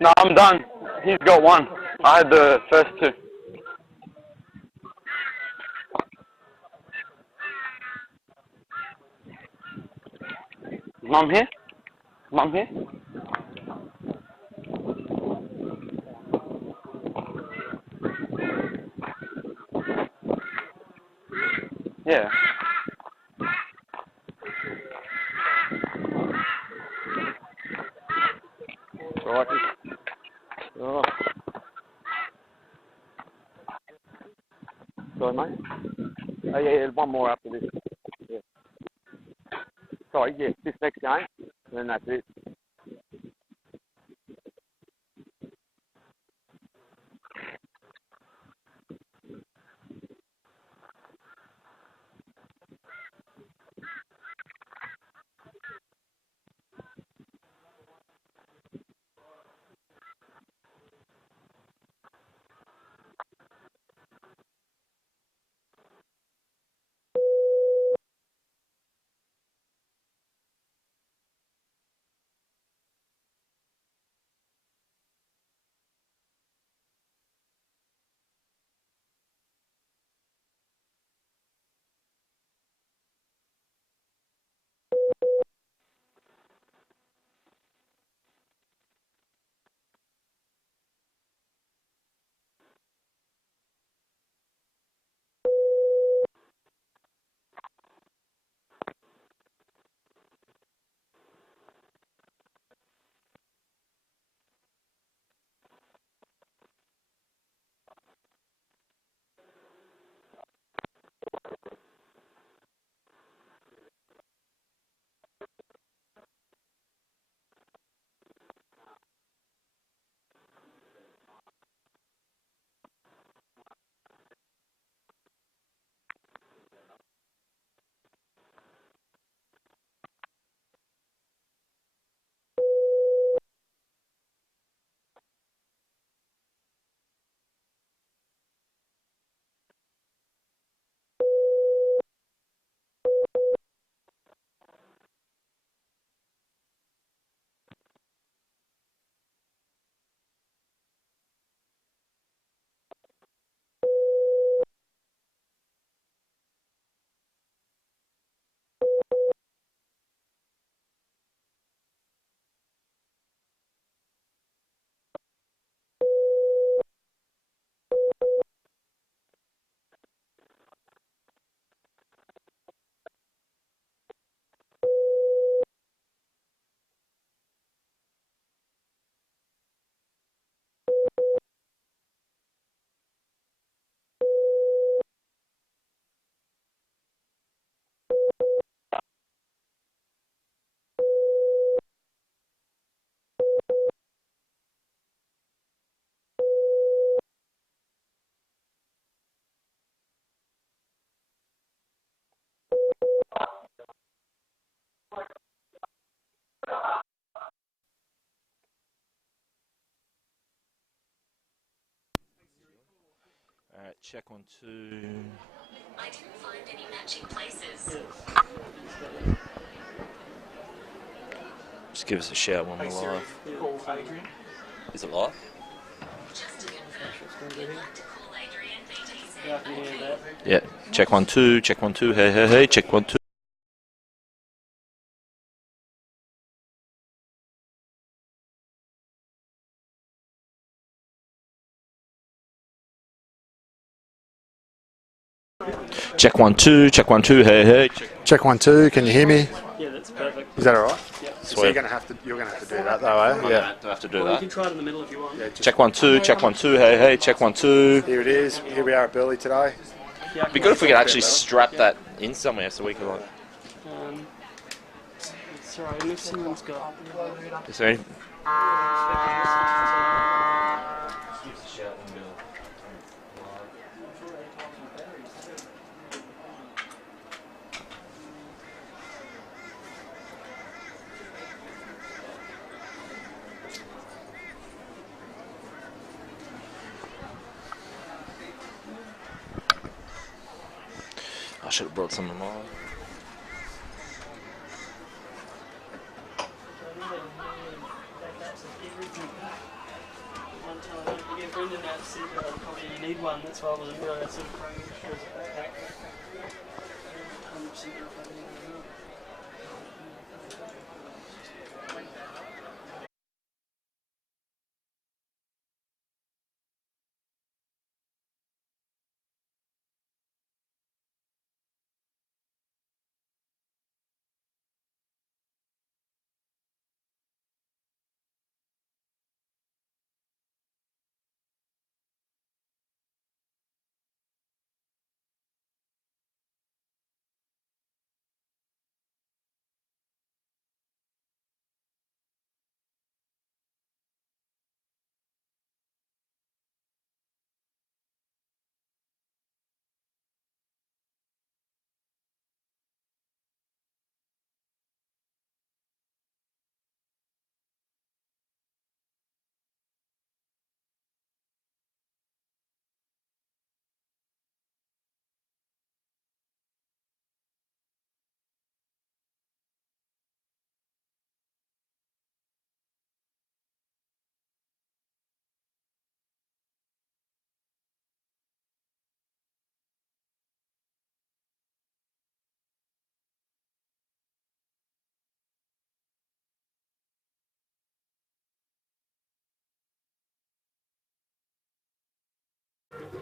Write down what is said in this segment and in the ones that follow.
No, I'm done. He's got one. I had the first two. Mum here? Mum here? Yeah. Alright. Oh. Sorry, mate. Oh, yeah, one more after this. Yeah. Sorry, yeah, this next game, and then that's it. Alright, check 1, 2. I didn't find any matching places. Just give us a shout when we're live. Is it live? Just to confirm, you'd like to call Adrian BTC. Okay. Yeah, check 1, 2, check 1, 2, hey, hey, hey, check 1, 2. Check 1, 2, check 1, 2, hey, hey. Check 1, 2. Can you hear me? Yeah, that's perfect. Is that all right? Yeah. So you're gonna have to do that though, eh? Yeah, do I have to do Well, you that? can try it in the middle if you want. Yeah, just Check 1, 2, check 1, 2, hey, hey, check 1, 2. here it is. Here we are at Burleigh today. Yeah, It'd be good if we could actually strap that in somewhere so we could like. Sorry, if someone's got. Is there any? I should have brought some of mine. One time, you get Brendan out to see probably you need one. That's why I wasn't really that sort of praying for his backpack. 100%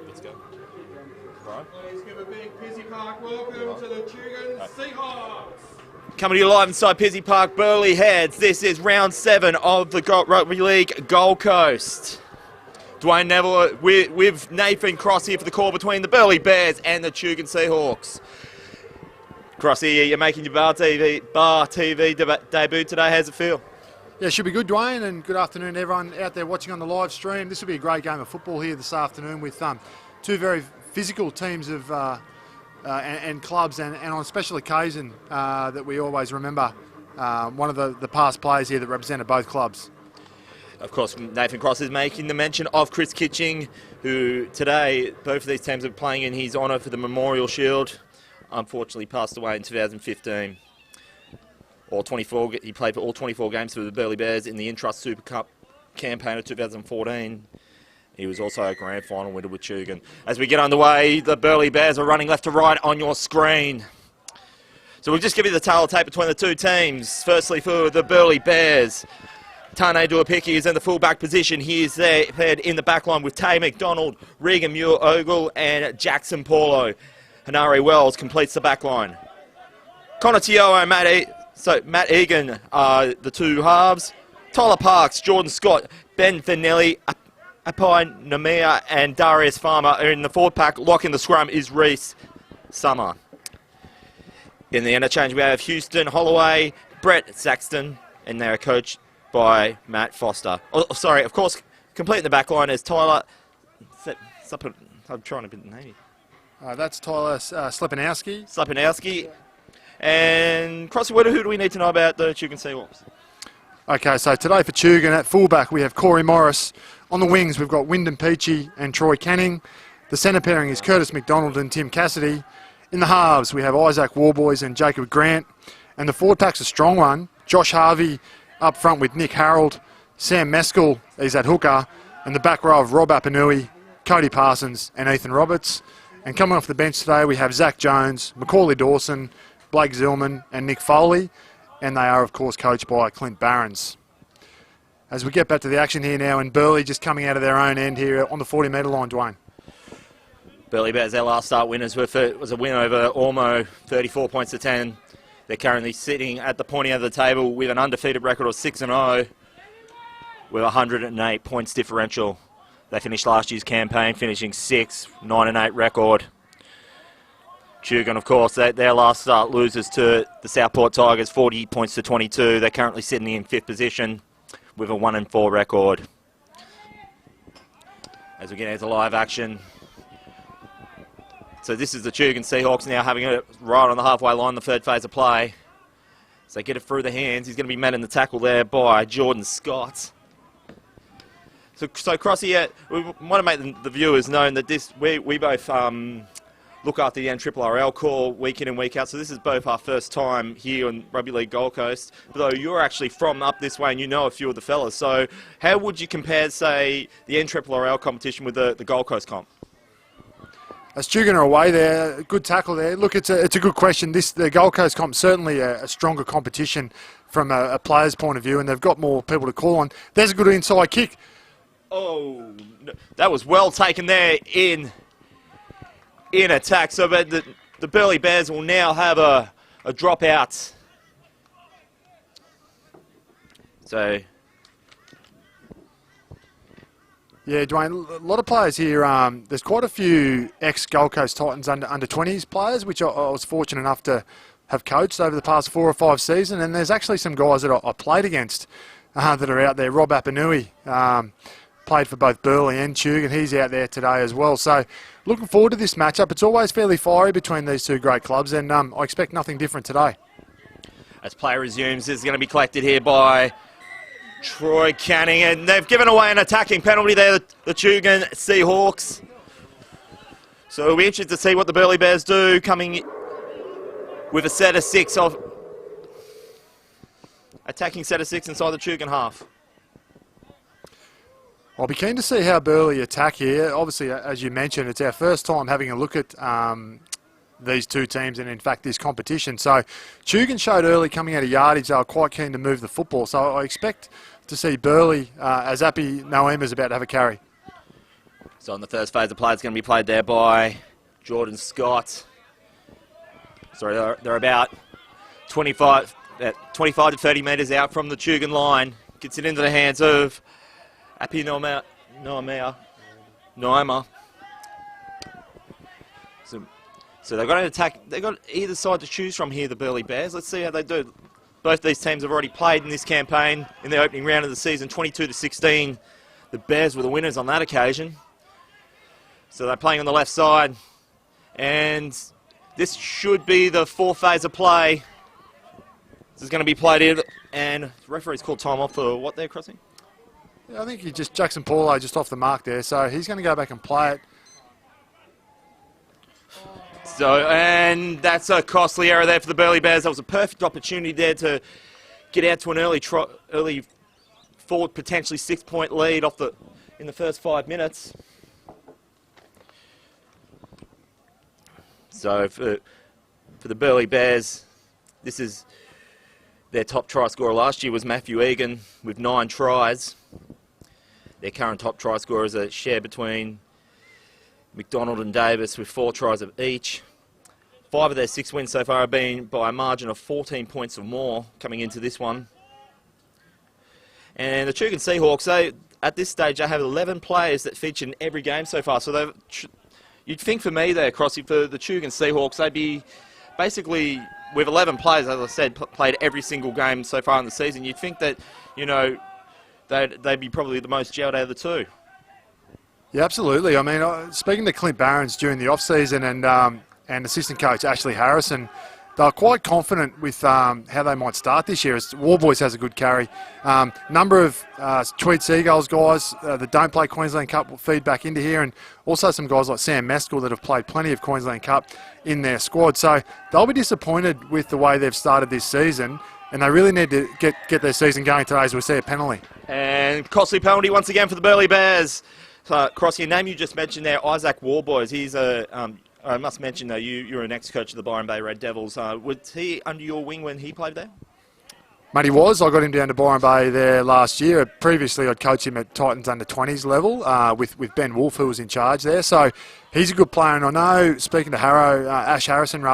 Let's go. Right. Please give a big Pizzy Park welcome to the Tugun Seahawks. Coming to you live inside Pizzy Park, Burleigh Heads. This is round 7 of the Rugby League Gold Coast. Dwayne Neville with Nathan Cross here for the call between the Burleigh Bears and the Tugun Seahawks. Crossy, you're making your Bar TV debut today. How's it feel? Yeah, should be good, Dwayne, and good afternoon to everyone out there watching on the live stream. This will be a great game of football here this afternoon with two very physical teams of and clubs, and on a special occasion that we always remember one of the past players here that represented both clubs. Of course, Nathan Cross is making the mention of Chris Kitching, who today, both of these teams are playing in his honour for the Memorial Shield. Unfortunately passed away in 2015. He played for all 24 games for the Burleigh Bears in the Intrust Super Cup campaign of 2014. He was also a grand final winner with Tugun. As we get underway, the Burleigh Bears are running left to right on your screen. So we'll just give you the tale of tape between the two teams. Firstly, for the Burleigh Bears, Tane Duapiki is in the full-back position. He is there in the back line with Tay McDonald, Regan Muir-Ogle and Jackson Paulo. Hanare Wells completes the back line. Connor Tioa and Matt Egan are the two halves. Tyler Parks, Jordan Scott, Ben Finelli, Apai Namia and Darius Farmer are in the forward pack. Locking the scrum is Reese Summer. In the interchange we have Houston Holloway, Brett Saxton, and they're coached by Matt Foster. Of course, completing the back line is Tyler... I'm trying to be the name. That's Tyler Slepanowski. Slepanowski. And Crossy, who do we need to know about the Tugun Seahawks? Okay, so today for Tugun at fullback we have Corey Morris. On the wings we've got Wyndham Peachy and Troy Canning. The centre pairing is Curtis McDonald and Tim Cassidy. In the halves we have Isaac Warboys and Jacob Grant. And the forward pack's a strong one. Josh Harvey up front with Nick Harold. Sam Meskel is at hooker. And the back row of Rob Apanui, Cody Parsons and Ethan Roberts. And coming off the bench today we have Zach Jones, Macaulay Dawson, Blake Zillman and Nick Foley, and they are of course coached by Clint Barons. As we get back to the action here now, and Burleigh just coming out of their own end here on the 40-metre line, Dwayne. Burleigh Bears, their last start winners was a win over Ormo, 34 points to 10. They're currently sitting at the pointy end of the table with an undefeated record of 6-0 with 108 points differential. They finished last year's campaign finishing 6th, 9-8 record. Tugun, of course, their last start losers to the Southport Tigers, 40 points to 22. They're currently sitting in 5th position with a 1-4 record. As we get into live action. So this is the Tugun Seahawks now having it right on the halfway line, the third phase of play. So they get it through the hands. He's going to be met in the tackle there by Jordan Scott. So Crossy, we want to make the viewers known that we both look after the NRRL call week in and week out. So this is both our first time here on Rugby League Gold Coast. Though you're actually from up this way and you know a few of the fellas. So how would you compare, say, the NRRL competition with the Gold Coast comp? As Tugun are away there, good tackle there. Look, it's a good question. The Gold Coast comp certainly a stronger competition from a player's point of view, and they've got more people to call on. There's a good inside kick. Oh, that was well taken there in attack. So but the Burleigh Bears will now have a dropout. So yeah, Dwayne, a lot of players here. There's quite a few ex-Gold Coast Titans under 20s players, which I was fortunate enough to have coached over the past 4 or 5 seasons. And there's actually some guys that I played against that are out there. Rob Apanui played for both Burleigh and Tugun. He's out there today as well. So looking forward to this matchup. It's always fairly fiery between these two great clubs, and I expect nothing different today. As play resumes, is going to be collected here by Troy Canning, and they've given away an attacking penalty there, the Tugun Seahawks. So it'll be interesting to see what the Burleigh Bears do, coming with a set of 6 of attacking set of 6 inside the Tugun half. I'll be keen to see how Burleigh attack here. Obviously, as you mentioned, it's our first time having a look at these two teams and, in fact, this competition. So Tugun showed early coming out of yardage they were quite keen to move the football. So I expect to see Burleigh, as Appy Noem is about to have a carry. So in the first phase of play, it's going to be played there by Jordan Scott. Sorry, they're about 25 to 30 metres out from the Tugun line. Gets it into the hands of Appy Noema. So they've got an attack. They've got either side to choose from here, the Burleigh Bears. Let's see how they do. Both these teams have already played in this campaign in the opening round of the season, 22-16. The Bears were the winners on that occasion. So they're playing on the left side. And this should be the 4th phase of play. This is going to be played in, and the referee's called time off for what they're crossing? Yeah, I think Jackson Paulo just off the mark there, so he's going to go back and play it. So, and that's a costly error there for the Burleigh Bears. That was a perfect opportunity there to get out to an early forward, potentially 6-point lead in the first 5 minutes. So for the Burleigh Bears, this is their top try scorer last year was Matthew Egan with 9 tries. Their current top try scorers are shared between McDonald and Davis with 4 tries of each. 5 of their 6 wins so far have been by a margin of 14 points or more coming into this one. And the Tugun Seahawks, at this stage, they have 11 players that feature in every game so far. So you'd think for me there, Crossy, for the Tugun Seahawks, they'd be basically, with 11 players, as I said, played every single game so far in the season. You'd think that, they'd be probably the most gelled out of the two. Yeah, absolutely. I mean, speaking to Clint Barons during the off-season and assistant coach Ashley Harrison, they were quite confident with how they might start this year. As Warboys has a good carry. Number of Tweed Seagulls guys that don't play Queensland Cup will feed back into here, and also some guys like Sam Meskel that have played plenty of Queensland Cup in their squad. So they'll be disappointed with the way they've started this season, and they really need to get their season going today as we see a penalty. And costly penalty once again for the Burleigh Bears. So, Crossy, a name you just mentioned there, Isaac Warboys. He's I must mention, though, you're an ex-coach of the Byron Bay Red Devils. Was he under your wing when he played there? Mate, he was. I got him down to Byron Bay there last year. Previously, I'd coached him at Titans under-20s level with Ben Wolfe, who was in charge there. So he's a good player. And I know, speaking to Ash Harrison,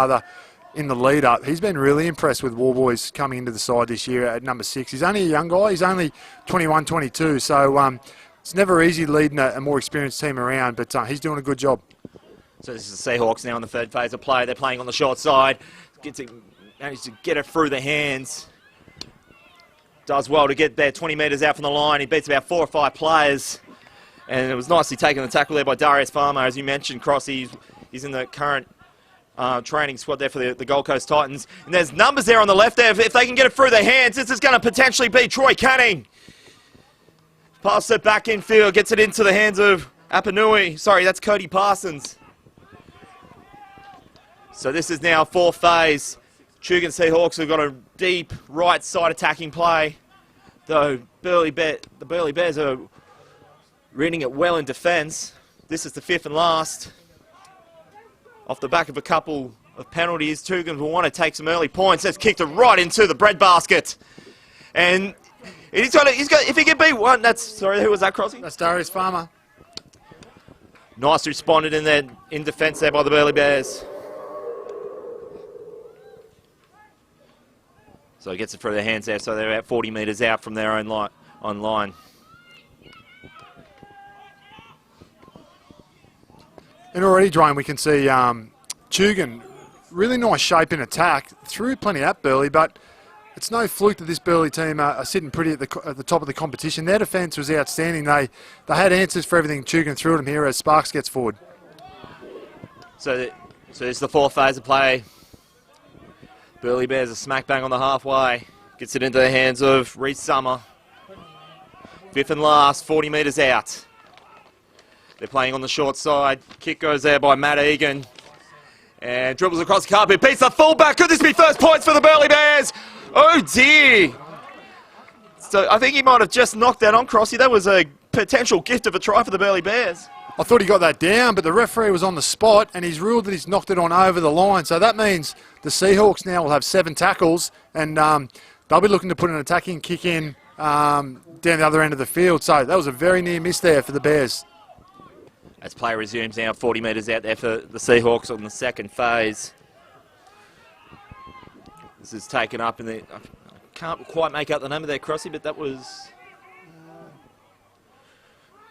in the lead-up, he's been really impressed with Warboys coming into the side this year at number 6. He's only a young guy. He's only 21, 22. So it's never easy leading a more experienced team around, but he's doing a good job. So this is the Seahawks now in the 3rd phase of play. They're playing on the short side. Managed to get it through the hands. Does well to get there 20 metres out from the line. He beats about 4 or 5 players. And it was nicely taken the tackle there by Darius Farmer. As you mentioned, Crossy, he's in the current training squad there for the Gold Coast Titans. And there's numbers there on the left there. If they can get it through their hands, this is going to potentially be Troy Canning. Pass it back infield, gets it into the hands of Apanui. Sorry, that's Cody Parsons. So this is now fourth phase. Tugun Seahawks have got a deep right side attacking play, though the Burleigh Bears are reading it well in defence. This is the fifth and last. Off the back of a couple of penalties, Tugun will want to take some early points. That's kicked it right into the breadbasket. And he's got, if he can beat one, who was that, Crossy? That's Darius Farmer. Nice responded in defence there by the Burleigh Bears. So he gets it through their hands there, so they're about 40 metres out from their own line. And already, Dwayne, we can see Tugun, really nice shape in attack, threw plenty at Burleigh, but it's no fluke that this Burleigh team are sitting pretty at the top of the competition. Their defence was outstanding. They had answers for everything Tugun threw at them here as Sparks gets forward. So this is the fourth phase of play. Burleigh Bears a smack bang on the halfway. Gets it into the hands of Reece Summer. Fifth and last, 40 metres out. They're playing on the short side. Kick goes there by Matt Egan. And dribbles across the carpet. Beats the fullback. Could this be first points for the Burleigh Bears? Oh dear. So I think he might have just knocked that on, Crossy. That was a potential gift of a try for the Burleigh Bears. I thought he got that down, but the referee was on the spot and he's ruled that he's knocked it on over the line. So that means the Seahawks now will have 7 tackles and they'll be looking to put an attacking kick in down the other end of the field. So that was a very near miss there for the Bears. As play resumes now, 40 metres out there for the Seahawks on the second phase. This is taken up in the... I can't quite make out the name of their Crossy, but that was...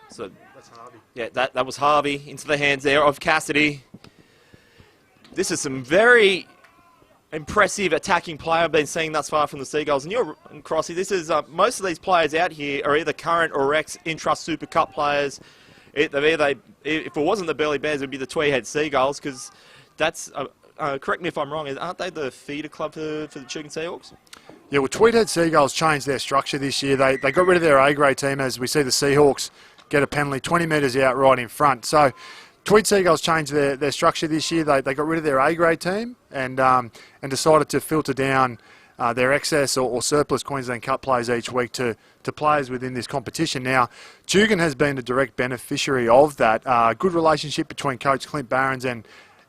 So, That's Harvey. yeah, that was Harvey into the hands there of Cassidy. This is some very impressive attacking play I've been seeing thus far from the Seagulls. And Crossy, this is most of these players out here are either current or ex-Intrust Super Cup players. If it wasn't the Burleigh Bears, it would be the Tweehead Seagulls, because that's, correct me if I'm wrong, aren't they the feeder club for the Tugun Seahawks? Yeah, well, Tweethead Seagulls changed their structure this year. They got rid of their A-grade team, as we see the Seahawks get a penalty 20 metres out right in front. So Tweed Seagulls changed their structure this year. They got rid of their A-grade team and decided to filter down their excess or surplus Queensland Cup players each week to players within this competition. Now, Tugun has been a direct beneficiary of that. Good relationship between Coach Clint Barons and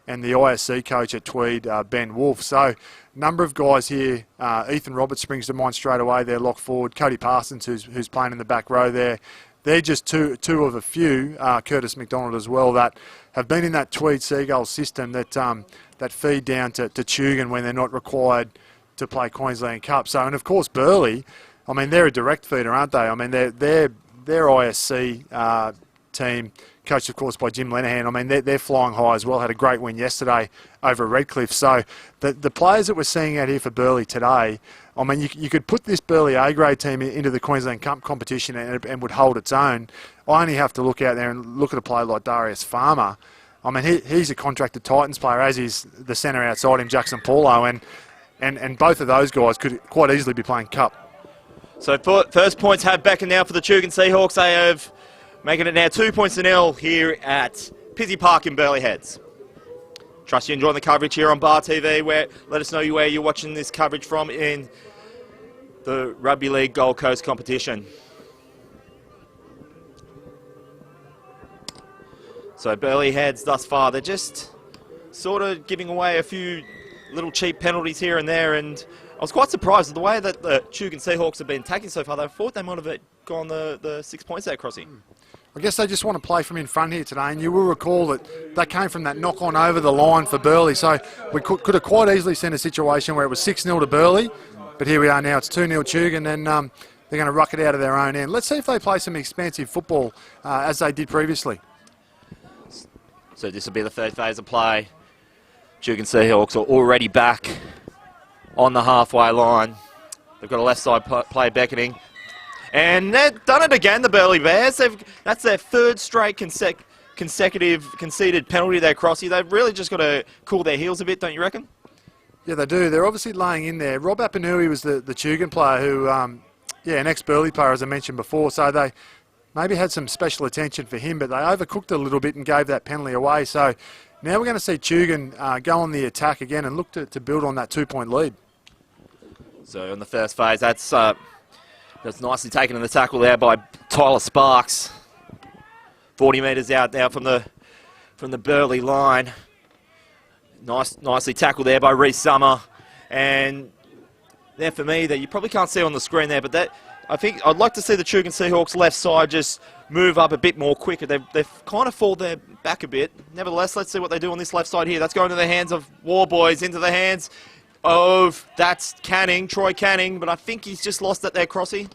the ISC coach at Tweed, Ben Wolfe. So, a number of guys here. Ethan Roberts springs to mind straight away. They're locked forward. Cody Parsons, who's playing in the back row there. They're just two of a few, Curtis McDonald as well, that have been in that Tweed Seagulls system that feed down to Tugun when they're not required to play Queensland Cup. So, and of course, Burleigh, I mean, they're a direct feeder, aren't they? I mean, their ISC team, coached, of course, by Jim Lenahan, I mean, they're flying high as well. Had a great win yesterday over Redcliffe. So the players that we're seeing out here for Burleigh today, I mean, you could put this Burleigh A-grade team into the Queensland Cup competition and would hold its own. I only have to look out there and look at a player like Darius Farmer. I mean, he's a contracted Titans player, as is the centre outside him, Jackson Paulo, and both of those guys could quite easily be playing Cup. So first points have beckoned now for the Tugun Seahawks. They have making it now 2-0 here at Pizzy Park in Burleigh Heads. Trust you enjoying the coverage here on Bar TV. Let us know where you're watching this coverage from in the Rugby League Gold Coast competition. So Burleigh Heads thus far, they're just sort of giving away a few little cheap penalties here and there, and I was quite surprised at the way that the Tugun Seahawks have been attacking so far. I thought they might have gone the 6 points out, Crossy. I guess they just want to play from in front here today, and you will recall that came from that knock-on over the line for Burleigh. So we could have quite easily seen a situation where it was 6-0 to Burleigh, but here we are now. It's 2-0 Tugun, and they're going to ruck it out of their own end. Let's see if they play some expansive football as they did previously. So this will be the third phase of play. Tugun Seahawks are already back on the halfway line. They've got a left side play beckoning. And they've done it again, the Burleigh Bears. That's their third straight consecutive conceded penalty there, Crossy. They've really just got to cool their heels a bit, don't you reckon? Yeah, they do. They're obviously laying in there. Rob Apanui was the Tugun player who, an ex-Burleigh player, as I mentioned before. So they maybe had some special attention for him, but they overcooked it a little bit and gave that penalty away. So Now we're going to see Tugun go on the attack again and look to build on that 2-point lead. So in the first phase, that's nicely taken in the tackle there by Tyler Sparks. 40 metres out now from the Burleigh line. Nicely tackled there by Reece Summer. And there for me, that you probably can't see on the screen there, but that I think I'd like to see the Tugun Seahawks left side just move up a bit more quicker. They've kind of fallen their back a bit. Nevertheless, let's see what they do on this left side here. That's going to the hands of Warboys, into the hands of, that's Canning, Troy Canning, but I think he's just lost that there, Crossy.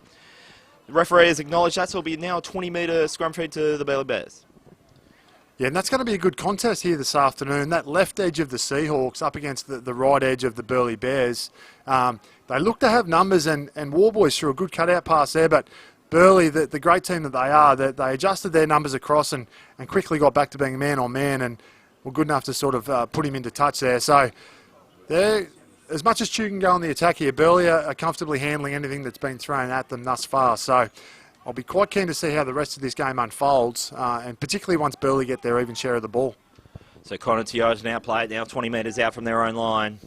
The referee has acknowledged that, so it'll be now a 20-metre scrum feed to the Burleigh Bears. Yeah, and that's going to be a good contest here this afternoon. That left edge of the Seahawks up against the right edge of the Burleigh Bears. They look to have numbers, and Warboys threw a good cutout pass there, but Burleigh, the great team that they are, they adjusted their numbers across and quickly got back to being man-on-man and were good enough to sort of put him into touch there. So they're, as much as Tugun go on the attack here, Burleigh are comfortably handling anything that's been thrown at them thus far. So I'll be quite keen to see how the rest of this game unfolds, and particularly once Burleigh get their even share of the ball. So Connor Tio's now played, now 20 metres out from their own line.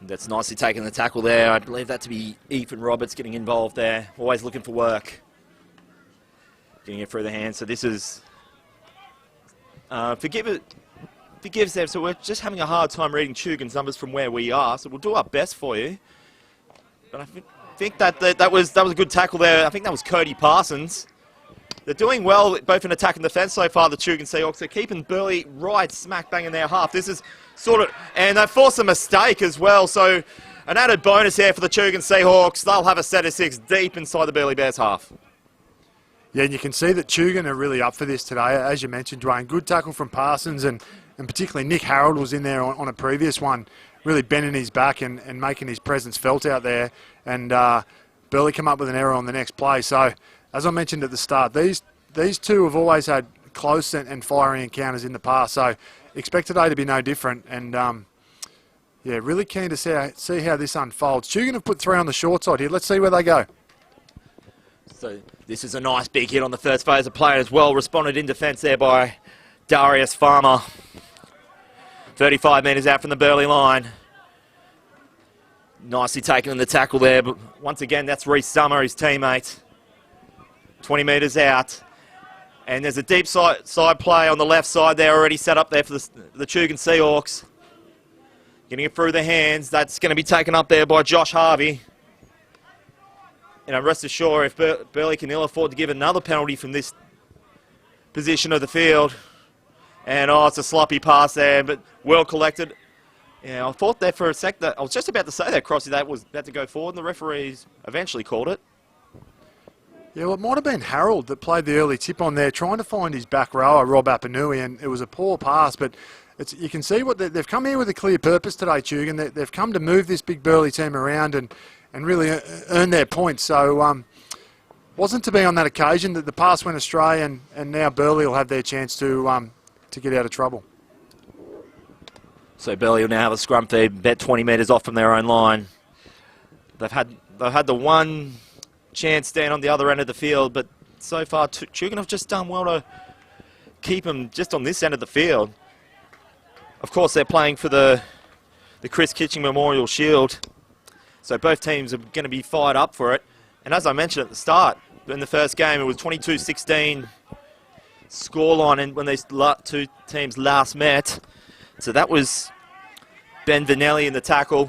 That's nicely taken the tackle there. I believe that to be Ethan Roberts getting involved there. Always looking for work. Getting it through the hands. So this is... forgives them. So we're just having a hard time reading Tugun's numbers from where we are. So we'll do our best for you. But I think that was a good tackle there. I think that was Cody Parsons. They're doing well both in attack and defence so far, the Tugun Seahawks. They're keeping Burleigh right smack bang in their half. This is sort of, and they forced a mistake as well. So an added bonus here for the Tugun Seahawks. They'll have a set of 6 deep inside the Burleigh Bears half. Yeah, and you can see that Tugun are really up for this today. As you mentioned, Dwayne, good tackle from Parsons, and particularly Nick Harold was in there on a previous one, really bending his back and making his presence felt out there. And Burleigh come up with an error on the next play. So as I mentioned at the start, these two have always had close and fiery encounters in the past. So expect today to be no different. And yeah, really keen to see how this unfolds. Tugun have put 3 on the short side here. Let's see where they go. So this is a nice big hit on the first phase of play as well. Responded in defence there by Darius Farmer. 35 metres out from the Burleigh line. Nicely taken in the tackle there, but once again, that's Reece Summer, his teammate. 20 metres out. And there's a deep side play on the left side there already set up there for the Tugun Seahawks. Getting it through the hands. That's going to be taken up there by Josh Harvey. And I'm rest assured, if Burleigh can ill afford to give another penalty from this position of the field. And oh, it's a sloppy pass there, but well collected. Yeah, I thought there for a sec that I was just about to say that Crossy that was about to go forward, and the referees eventually called it. Yeah, well, it might have been Harold that played the early tip on there, trying to find his back rower, Rob Apanui, and it was a poor pass. But you can see what they've come here with a clear purpose today, Tugun. They've come to move this big Burleigh team around and really earn their points. So wasn't to be on that occasion that the pass went astray, and now Burleigh will have their chance to get out of trouble. So Burleigh will now have a scrum feed, about 20 metres off from their own line. They've had the one chance down on the other end of the field, but so far Tugun have just done well to keep them just on this end of the field. Of course, they're playing for the Chris Kitching Memorial Shield, so both teams are going to be fired up for it. And as I mentioned at the start, in the first game, it was 22-16 scoreline, and when these two teams last met. So that was Ben Vanelli in the tackle.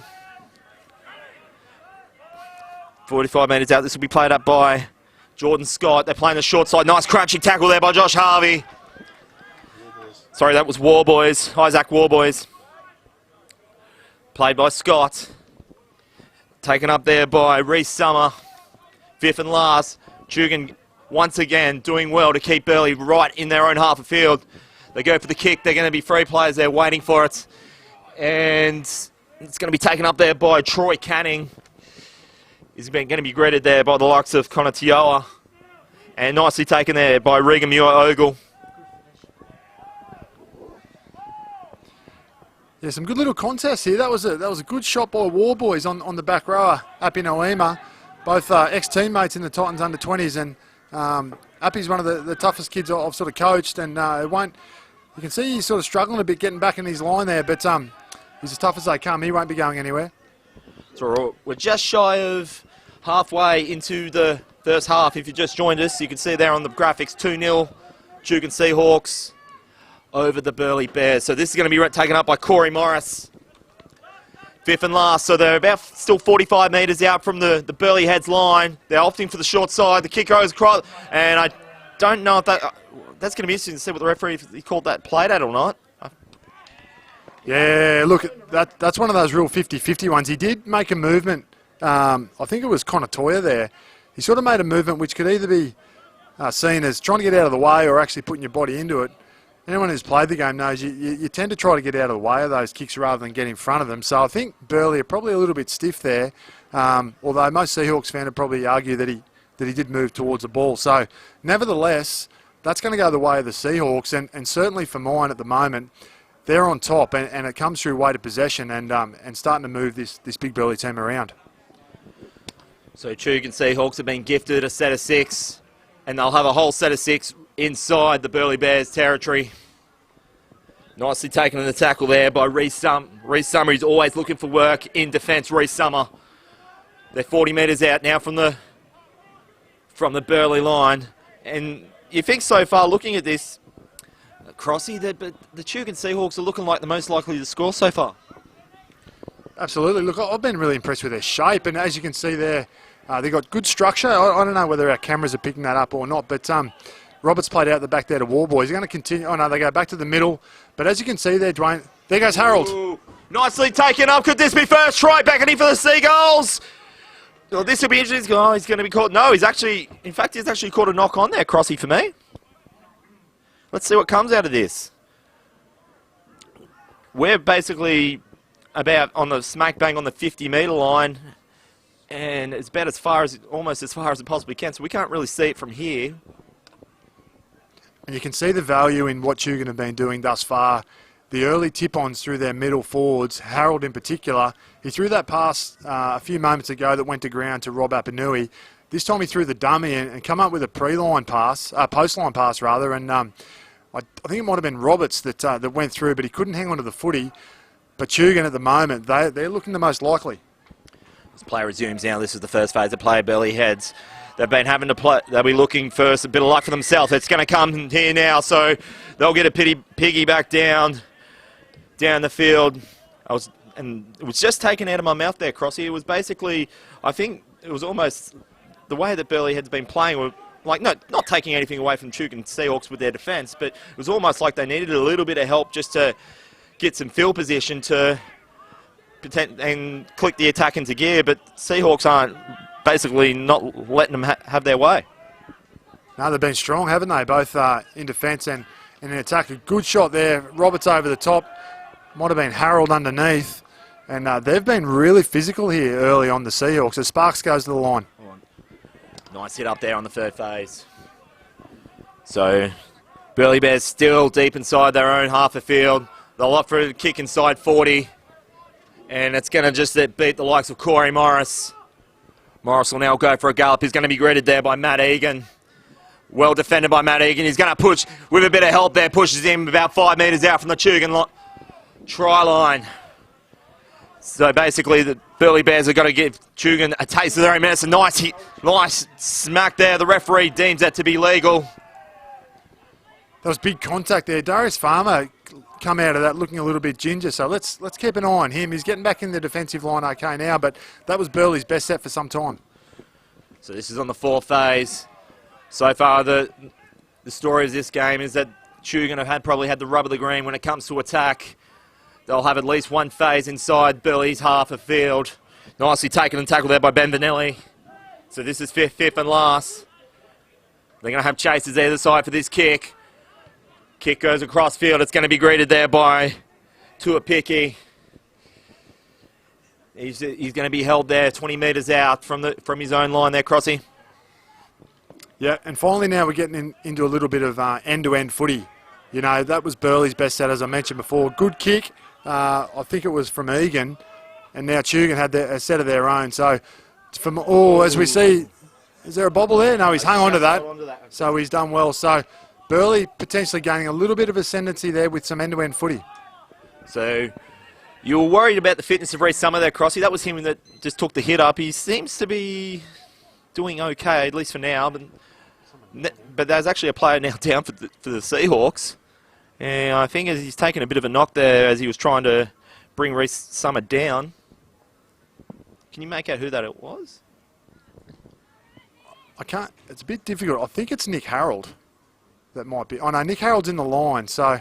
45 metres out. This will be played up by Jordan Scott. They're playing the short side. Nice crunching tackle there by Josh Harvey. Sorry, that was Warboys. Isaac Warboys. Played by Scott. Taken up there by Reece Summer. 5th and last. Tugun once again doing well to keep Burleigh right in their own half of field. They go for the kick. They're going to be 3 players there waiting for it. And it's going to be taken up there by Troy Canning. He's going to be greeted there by the likes of Connor Tioa. And nicely taken there by Regan Muir-Ogle. Yeah, some good little contests here. That was a good shot by Warboys on the back rower, Appy Noema. Both ex-teammates in the Titans under-20s. And Appy's one of the toughest kids I've sort of coached. And You can see he's sort of struggling a bit getting back in his line there, but he's as tough as they come. He won't be going anywhere. So we're just shy of halfway into the first half. If you just joined us, you can see there on the graphics 2-0 Tugun Seahawks over the Burleigh Bears. So this is going to be taken up by Corey Morris. Fifth and last, so they're about still 45 metres out from the Burleigh Heads line. They're opting for the short side. The kick goes across, and I don't know if that's going to be interesting to see what the referee, if he called that played at or not. Yeah, look, that's one of those real 50-50 ones. He did make a movement. I think it was Conatoya there. He sort of made a movement which could either be seen as trying to get out of the way or actually putting your body into it. Anyone who's played the game knows you tend to try to get out of the way of those kicks rather than get in front of them. So I think Burleigh are probably a little bit stiff there, although most Seahawks fans would probably argue that he did move towards the ball. So nevertheless, that's going to go the way of the Seahawks, and certainly for mine at the moment, they're on top, and it comes through weight of possession and starting to move this big Burleigh team around. So Tugun Seahawks have been gifted a set of 6, and they'll have a whole set of 6 inside the Burleigh Bears territory. Nicely taken in the tackle there by Reece Summer. He's always looking for work in defence. Reece Summer. They're 40 metres out now from the Burleigh line, and you think so far looking at this, Crossy, but the Tugun Seahawks are looking like the most likely to score so far. Absolutely. Look, I've been really impressed with their shape, and as you can see there, they've got good structure. I don't know whether our cameras are picking that up or not, but Roberts played out the back there to Warboy. He's going to continue. Oh, no, they go back to the middle. But as you can see there, Dwayne, there goes Harold. Ooh, nicely taken up. Could this be first try? Back in for the Seagulls. Well, this will be interesting. Oh, he's going to be caught. No, he's actually caught a knock on there, Crossy, for me. Let's see what comes out of this. We're basically about on the smack bang on the 50-metre line, and it's about almost as far as it possibly can, so we can't really see it from here. And you can see the value in what Tugun have been doing thus far. The early tip-ons through their middle forwards, Harold in particular, he threw that pass a few moments ago that went to ground to Rob Apanui. This time he threw the dummy and come up with a post-line pass, and I think it might have been Roberts that went through, but he couldn't hang on to the footy. But Tugun at the moment, they're looking the most likely. As play resumes now, this is the first phase of play. Burleigh Heads. They've been having to play. They'll be looking for a bit of luck for themselves. It's going to come here now, so they'll get a piggy back down the field. And it was just taken out of my mouth there, Crossy. It was basically, I think it was almost the way that Burleigh Heads been playing. Were like not taking anything away from Tugun Seahawks with their defence, but it was almost like they needed a little bit of help just to get some field position to and click the attack into gear. But Seahawks aren't basically not letting them have their way. No, they've been strong, haven't they? Both in defence and in attack. A good shot there. Roberts over the top. Might have been Harold underneath. And they've been really physical here early on, the Seahawks, as Sparks goes to the line. Nice hit up there on the third phase. So Burleigh Bears still deep inside their own half a field. They'll opt for a kick inside 40. And it's going to just beat the likes of Corey Morris. Morris will now go for a gallop. He's going to be greeted there by Matt Egan. Well defended by Matt Egan. He's going to push with a bit of help there. Pushes him about 5 metres out from the Tugun try line. So basically the Burleigh Bears have got to give Tugun a taste of their own medicine. Nice hit, nice smack there. The referee deems that to be legal. That was big contact there. Darius Farmer come out of that looking a little bit ginger, so let's keep an eye on him. He's getting back in the defensive line okay now, but that was Burleigh's best set for some time. So this is on the fourth phase. So far the story of this game is that Tugun have probably had the rub of the green when it comes to attack. They'll have at least one phase inside Burleigh's half of field. Nicely taken and tackled there by Ben Vanelli. So this is fifth and last. They're going to have chasers either side for this kick. Kick goes across field. It's going to be greeted there by Tuapiki. He's going to be held there 20 metres out from his own line there, Crossy. Yeah, and finally now we're getting into a little bit of end-to-end footy. You know, that was Burleigh's best set, as I mentioned before. Good kick. I think it was from Egan. And now Tugun had a set of their own. So, as we see, is there a bobble there? No, he's hung on to that. So he's done well. So, Burleigh potentially gaining a little bit of ascendancy there with some end-to-end footy. So you were worried about the fitness of Reece Summer there, Crossy. That was him that just took the hit up. He seems to be doing okay, at least for now. But there's actually a player now down for the Seahawks. And I think he's taken a bit of a knock there as he was trying to bring Reece Summer down. Can you make out who that it was? I can't. It's a bit difficult. I think it's Nick Harold. That might be. Oh no, Nick Harold's in the line, so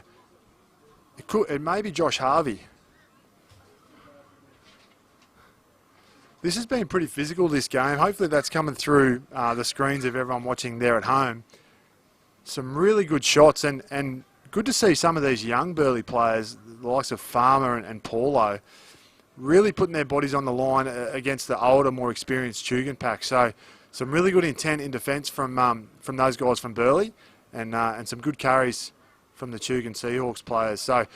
it may be Josh Harvey. This has been pretty physical, this game. Hopefully that's coming through the screens of everyone watching there at home. Some really good shots and good to see some of these young Burleigh players, the likes of Farmer and Paulo, really putting their bodies on the line against the older, more experienced Tugun pack. So some really good intent in defence from those guys from Burleigh and some good carries from the Tugun Seahawks players. So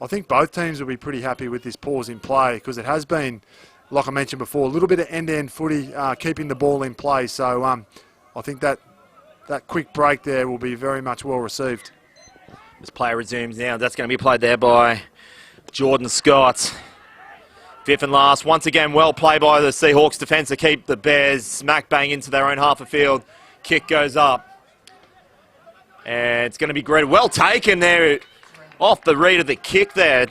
I think both teams will be pretty happy with this pause in play because it has been, like I mentioned before, a little bit of end-to-end footy, keeping the ball in play. So I think that quick break there will be very much well received. This player resumes now. That's going to be played there by Jordan Scott. Fifth and last. Once again, well played by the Seahawks defence to keep the Bears smack bang into their own half of field. Kick goes up. And it's going to be great. Well taken there off the read of the kick there.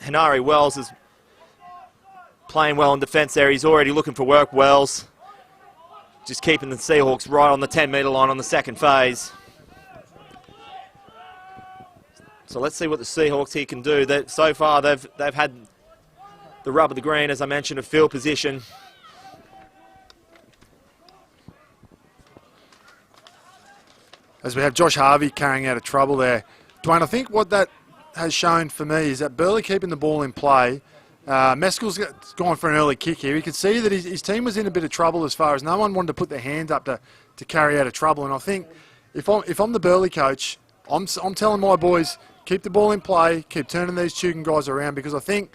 Henari Wells is playing well in defence there. He's already looking for work, Wells. Just keeping the Seahawks right on the 10-metre line on the second phase. So let's see what the Seahawks here can do. So far, they've had the rub of the green, as I mentioned, of field position. As we have Josh Harvey carrying out of trouble there. Dwayne, I think what that has shown for me is that Burleigh keeping the ball in play. Mescal's gone for an early kick here. You could see that his team was in a bit of trouble as far as no one wanted to put their hands up to carry out of trouble. And I think if I'm the Burleigh coach, I'm telling my boys, keep the ball in play, keep turning these Tugun guys around, because I think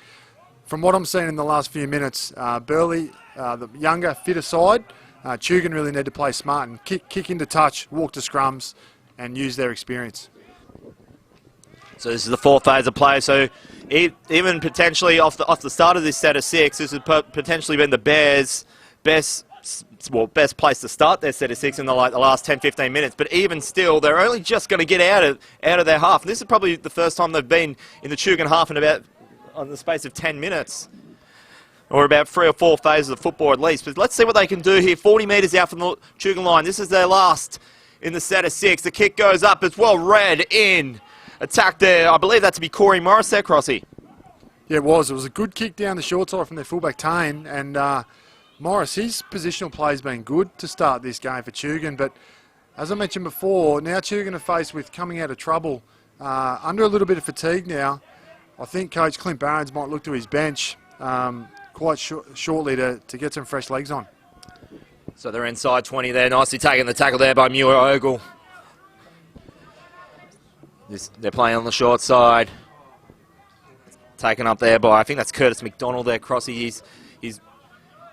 from what I'm seeing in the last few minutes, Burleigh, the younger, fitter side, Tugun really need to play smart and kick into touch, walk to scrums, and use their experience. So this is the fourth phase of play. So even potentially off the start of this set of six, this has potentially been the Bears' best place to start their set of six in the last 10-15 minutes. But even still, they're only just going to get out of their half. And this is probably the first time they've been in the Tugun half on the space of 10 minutes. Or about 3 or 4 phases of football at least. But let's see what they can do here. 40 metres out from the Tugun line. This is their last in the set of six. The kick goes up. It's well read in. Attack there. I believe that to be Corey Morris there, Crossy. Yeah, it was. It was a good kick down the short side from their fullback Tane. And Morris, his positional play has been good to start this game for Tugun. But as I mentioned before, now Tugun are faced with coming out of trouble. Under a little bit of fatigue now. I think Coach Clint Barons might look to his bench quite shortly to get some fresh legs on. So they're inside 20 there. Nicely taking the tackle there by Muir Ogle. They're playing on the short side. Taken up there by, I think that's Curtis McDonald there, Crossy.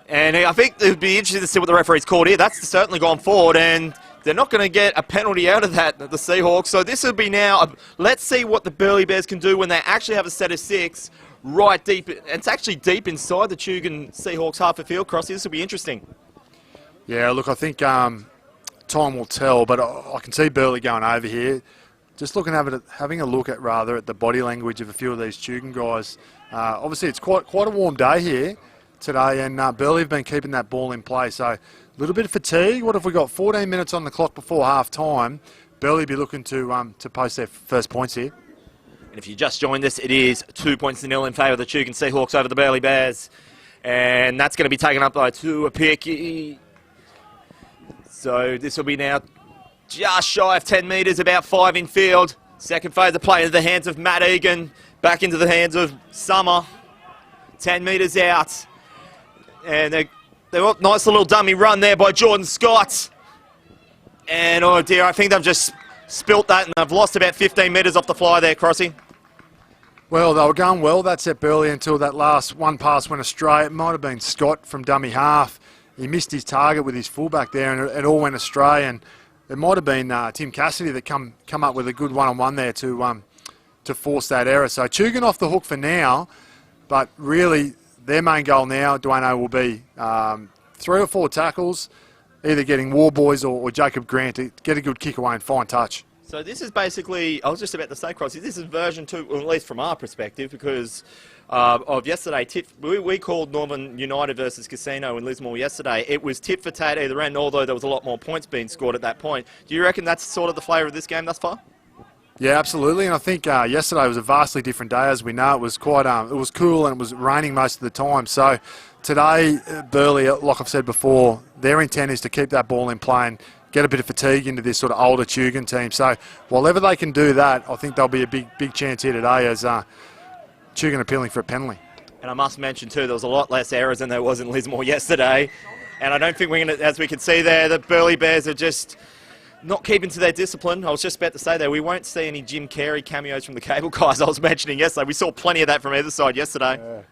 And I think it would be interesting to see what the referee's called here. That's certainly gone forward, and they're not going to get a penalty out of that, the Seahawks. So this will be now, let's see what the Burleigh Bears can do when they actually have a set of six right deep. It's actually deep inside the Tugun Seahawks half a field, Crossy. This will be interesting. Yeah, look, I think time will tell, but I can see Burleigh going over here. Just having a look at the body language of a few of these Tugun guys. Obviously, it's quite a warm day here today, and Burleigh have been keeping that ball in play. So a little bit of fatigue. What have we got? 14 minutes on the clock before half time. Burleigh be looking to post their first points here. And if you just joined us, it is 2-0 in favour of the Tugun Seahawks over the Burleigh Bears. And that's going to be taken up by 2 a pick. So this will be now just shy of 10 metres, about 5 in field. Second phase of play into the hands of Matt Egan. Back into the hands of Summer. 10 metres out. And they're nice little dummy run there by Jordan Scott. And oh dear, I think they've just spilt that and they've lost about 15 metres off the fly there, Crossy. Well, they were going well that set Burleigh until that last one pass went astray. It might have been Scott from dummy half. He missed his target with his fullback there and it all went astray. And it might have been Tim Cassidy that come up with a good one-on-one there to force that error. So Tugun off the hook for now, but really their main goal now, Dwayne, will be 3 or 4 tackles, either getting Warboys or Jacob Grant to get a good kick away and fine touch. So this is basically, I was just about to say, Crossy, this is version 2, or at least from our perspective, because of yesterday. We called Northern United versus Casino in Lismore yesterday. It was tit for tat either end, although there was a lot more points being scored at that point. Do you reckon that's sort of the flavour of this game thus far? Yeah, absolutely. And I think yesterday was a vastly different day. As we know, it was quite it was cool and it was raining most of the time. So today, Burleigh, like I've said before, their intent is to keep that ball in play and get a bit of fatigue into this sort of older Tugun team. So whatever they can do that, I think there'll be a big chance here today as Tugun appealing for a penalty. And I must mention too, there was a lot less errors than there was in Lismore yesterday. And I don't think we're going to, as we can see there, the Burleigh Bears are just not keeping to their discipline. I was just about to say that we won't see any Jim Carey cameos from the cable guys I was mentioning yesterday. We saw plenty of that from either side yesterday.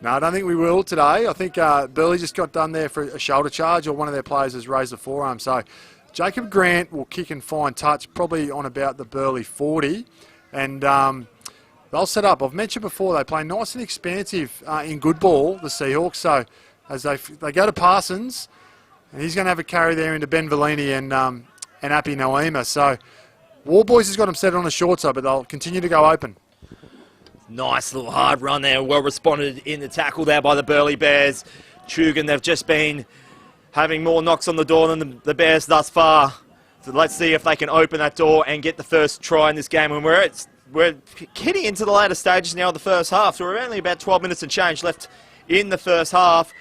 No, I don't think we will today. I think Burleigh just got done there for a shoulder charge, or one of their players has raised the forearm. So Jacob Grant will kick and fine touch, probably on about the Burleigh 40. And they'll set up. I've mentioned before, they play nice and expansive in good ball, the Seahawks. So as they go to Parsons, and he's going to have a carry there into Ben Vellini and Appy Noema. So Warboys has got them set on the short side, but they'll continue to go open. Nice little hard run there. Well responded in the tackle there by the Burleigh Bears. Tugun, they've just been having more knocks on the door than the Bears thus far. So let's see if they can open that door and get the first try in this game. And we're getting into the later stages now of the first half. So we're only about 12 minutes and change left in the first half.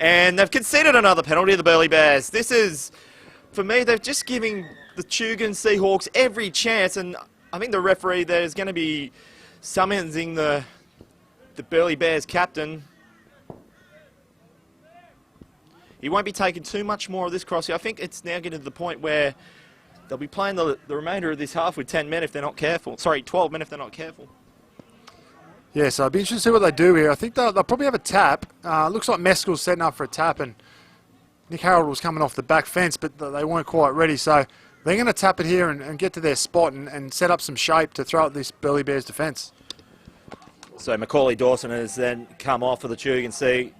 And they've conceded another penalty, the Burleigh Bears. This is, for me, they're just giving the Tugun Seahawks every chance. And I think the referee there is going to be summoning the Burleigh Bears captain. He won't be taking too much more of this, Crossy. I think it's now getting to the point where they'll be playing the remainder of this half with 10 men if they're not careful. Sorry, 12 men if they're not careful. Yeah, so I'd be interested to see what they do here. I think they'll probably have a tap. Looks like Mescal's setting up for a tap, and Nick Harold was coming off the back fence, but they weren't quite ready. So they're going to tap it here and get to their spot and set up some shape to throw at this Burleigh Bears defence. So Macaulay Dawson has then come off for the Tugun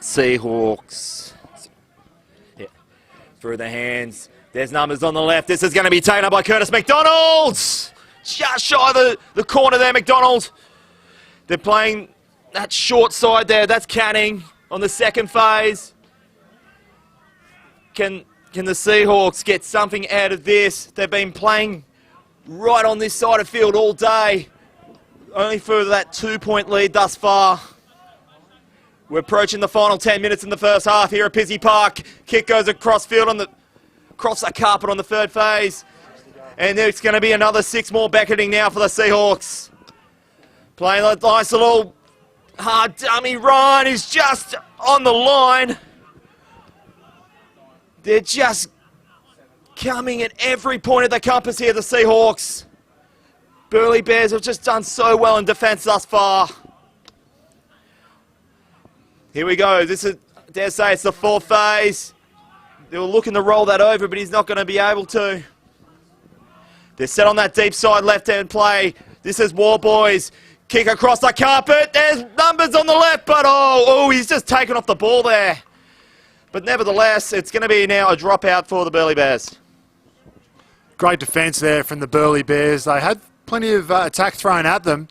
Seahawks. Yeah. Through the hands. There's numbers on the left. This is going to be taken up by Curtis McDonald. Just shy of the corner there, McDonald. They're playing that short side there. That's Canning on the second phase. Can the Seahawks get something out of this? They've been playing right on this side of field all day. Only for that 2-point lead thus far. We're approaching the final 10 minutes in the first half here at Pizzey Park. Kick goes across field across the carpet on the third phase. And it's going to be another 6 more beckoning now for the Seahawks. Playing a nice little hard dummy. Ryan is just on the line. They're just coming at every point of the compass here, the Seahawks. Burleigh Bears have just done so well in defence thus far. Here we go. This is, dare say, it's the 4th phase. They were looking to roll that over, but he's not going to be able to. They're set on that deep side left-hand play. This is Warboys. Kick across the carpet. There's numbers on the left, but he's just taken off the ball there. But nevertheless, it's going to be now a dropout for the Burleigh Bears. Great defence there from the Burleigh Bears. They had plenty of attack thrown at them.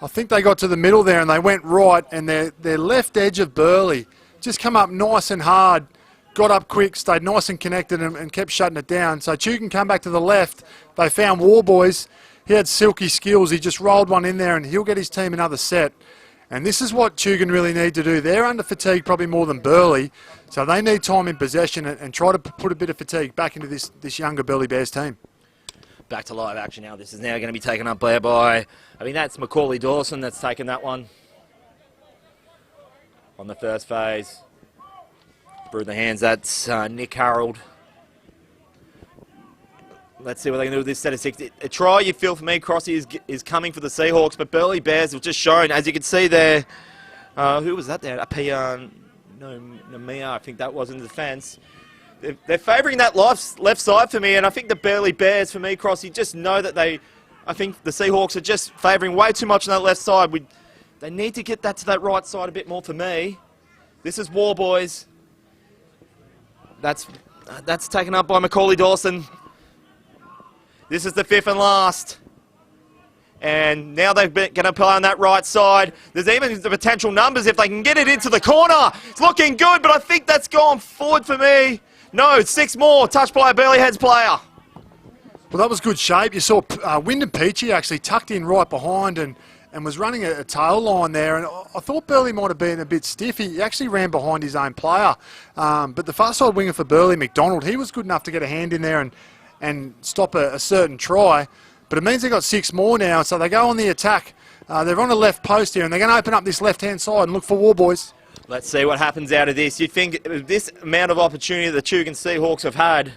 I think they got to the middle there and they went right, and their left edge of Burleigh just come up nice and hard, got up quick, stayed nice and connected and kept shutting it down. So Tugun come back to the left. They found Warboys. He had silky skills. He just rolled one in there and he'll get his team another set. And this is what Tugun really need to do. They're under fatigue probably more than Burleigh, so they need time in possession and try to put a bit of fatigue back into this younger Burleigh Bears team. Back to live action now. This is now going to be taken up there by, I mean, that's Macaulay Dawson that's taken that one on the first phase. Through the hands, that's Nick Harold. Let's see what they can do with this set of 6. A try, you feel for me, Crossy, is coming for the Seahawks, but Burleigh Bears have just shown, as you can see there, who was that there? Namia, I think that was in the defence. they're favouring that left side for me, and I think the Burleigh Bears, for me, Crossy, just know that I think the Seahawks are just favouring way too much on that left side. They need to get that to that right side a bit more for me. This is War Boys. That's taken up by Macaulay Dawson. This is the 5th and last. And now they're going to play on that right side. There's even the potential numbers if they can get it into the corner. It's looking good, but I think that's gone forward for me. No, 6 more. Touch by a Burleigh Heads player. Well, that was good shape. You saw Wyndham Peachy actually tucked in right behind and was running a tail line there. And I thought Burleigh might have been a bit stiff. He actually ran behind his own player. But the far side winger for Burleigh, McDonald, he was good enough to get a hand in there and stop a certain try. But it means they've got 6 more now, so they go on the attack. They're on the left post here, and they're going to open up this left-hand side and look for War Boys. Let's see what happens out of this. You'd think with this amount of opportunity the Tugun Seahawks have had,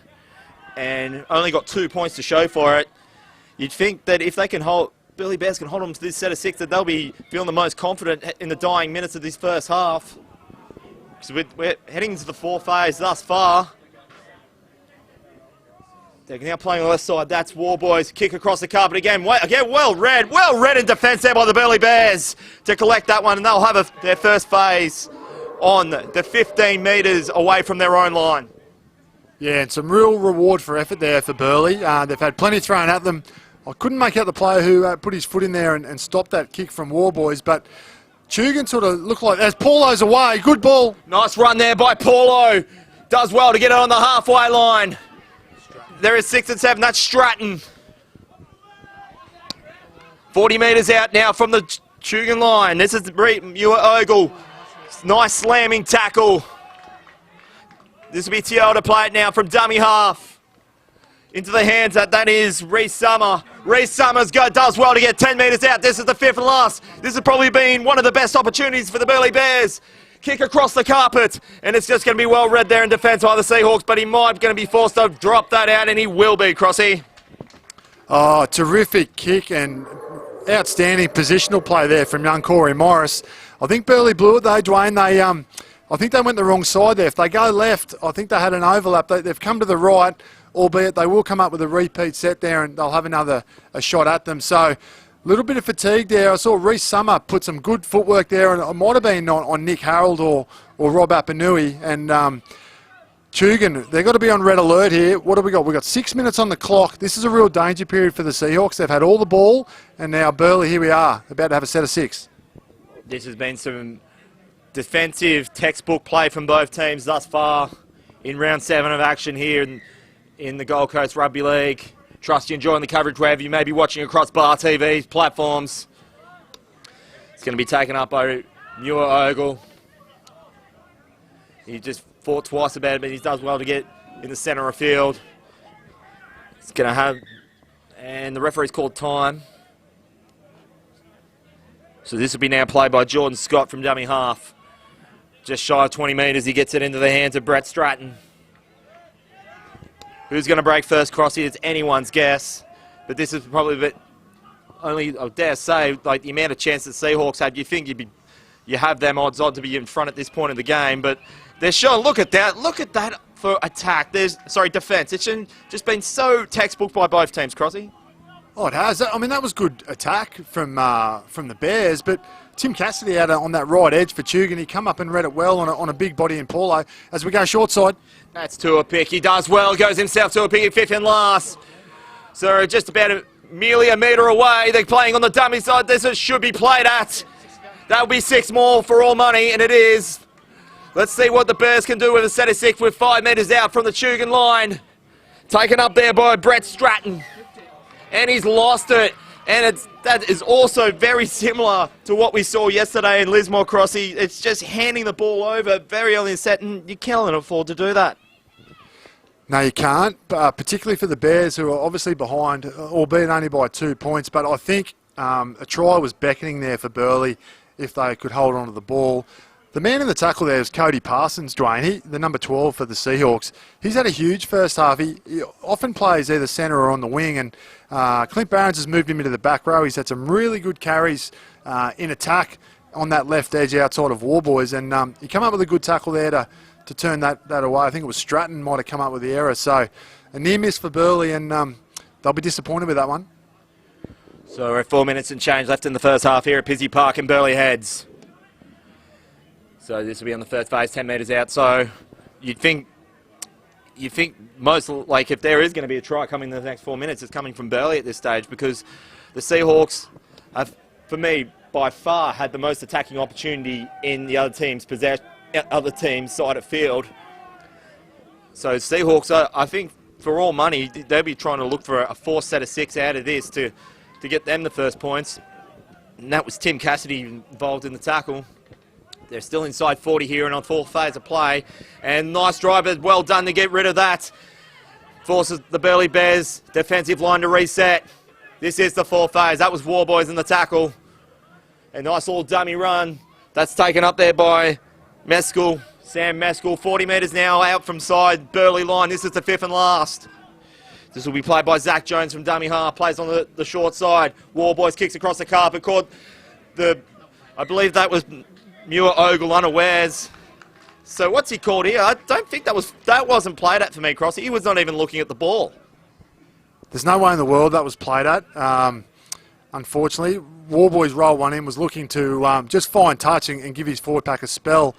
and only got 2 points to show for it, you'd think that if they can hold, Burleigh Bears can hold them to this set of 6, that they'll be feeling the most confident in the dying minutes of this first half. So we're heading into the 4th phase thus far. They're now playing on the left side. That's War Boys. Kick across the carpet again. Again, well read in defence there by the Burleigh Bears to collect that one, and they'll have their first phase on the 15 metres away from their own line. Yeah, and some real reward for effort there for Burleigh. They've had plenty thrown at them. I couldn't make out the player who put his foot in there and stopped that kick from War Boys, but Tugun sort of looked like, as Paulo's away, good ball. Nice run there by Paulo. Does well to get it on the halfway line. There is 6 and 7. That's Stratton. 40 metres out now from the Tugun line. This is Muir Ogle. Nice slamming tackle. This will be Tio to play it now from dummy half. Into the hands that is Reece Summer. Reece Summers does well to get 10 metres out. This is the 5th and last. This has probably been one of the best opportunities for the Burleigh Bears. Kick across the carpet, and it's just going to be well read there in defence by the Seahawks, but he might going to be forced to drop that out, and he will be, Crossy. Oh, terrific kick and outstanding positional play there from young Corey Morris. I think Burleigh blew it though, Dwayne. I think they went the wrong side there. If they go left, I think they had an overlap. They've come to the right, albeit they will come up with a repeat set there, and they'll have a shot at them. So, a little bit of fatigue there. I saw Reece Summer put some good footwork there, and it might have been on Nick Harold or Rob Apanui. And Tugun, they've got to be on red alert here. What have we got? We've got 6 minutes on the clock. This is a real danger period for the Seahawks. They've had all the ball, and now Burleigh, here we are, about to have a set of 6. This has been some defensive textbook play from both teams thus far in round 7 of action here in the Gold Coast Rugby League. Trust you're enjoying the coverage wherever you may be watching across Bar TV's platforms. It's going to be taken up by Muir Ogle. He just fought twice about it, but he does well to get in the centre of field. It's going to have, and the referee's called time. So this will be now played by Jordan Scott from dummy half. Just shy of 20 metres, he gets it into the hands of Brett Stratton. Who's going to break first, Crossy? It's anyone's guess. But this is probably a bit, only, I dare say, like the amount of chance that Seahawks had, you think you have them odds on to be in front at this point of the game. But they're showing, look at that for attack. Defence. It's just been so textbook by both teams, Crossy. Oh, it has. I mean, that was good attack from the Bears, but Tim Cassidy out on that right edge for Tugun. He come up and read it well on a big body in Paulo. As we go short side. That's to a pick. He does well. Goes himself to a pick at 5th and last. So just about merely a metre away. They're playing on the dummy side. This should be played at. That'll be 6 more for all money, and it is. Let's see what the Bears can do with a set of 6 with 5 metres out from the Tugun line. Taken up there by Brett Stratton. And he's lost it. And that is also very similar to what we saw yesterday in Lismore, Crossy. It's just handing the ball over very early in the set, and you can't afford to do that. No, you can't, particularly for the Bears, who are obviously behind, albeit only by 2 points. But I think a try was beckoning there for Burleigh if they could hold on to the ball. The man in the tackle there is Cody Parsons, Dwayne, the number 12 for the Seahawks. He's had a huge first half. He often plays either centre or on the wing, and Clint Barons has moved him into the back row. He's had some really good carries in attack on that left edge outside of War Boys, and he come up with a good tackle there to to turn that away. I think it was Stratton might have come up with the error. So a near miss for Burleigh, and they'll be disappointed with that one. So we're at 4 minutes and change left in the first half here at Pizzey Park in Burleigh Heads. So this will be on the first phase, 10 metres out. So you'd think most, like, if there is going to be a try coming in the next 4 minutes, it's coming from Burleigh at this stage, because the Seahawks have, for me, by far had the most attacking opportunity in the other team's side of field. So Seahawks, I think, for all money, they'll be trying to look for a forced set of 6 out of this to get them the first points. And that was Tim Cassidy involved in the tackle. They're still inside 40 here and on fourth phase of play. And nice drive, but well done to get rid of that. Forces the Burleigh Bears defensive line to reset. This is the fourth phase. That was Warboys in the tackle. A nice little dummy run. That's taken up there by Meskel. Sam Meskel, 40 metres now out from side Burleigh line. This is the fifth and last. This will be played by Zach Jones from dummy half. Plays on the short side. Warboys kicks across the carpet. Caught I believe that was Muir Ogle unawares. So what's he called here? I don't think that wasn't played at for me, Crossy. He was not even looking at the ball. There's no way in the world that was played at. Unfortunately, Warboys roll one in, was looking to just find touch and give his forward pack a spell.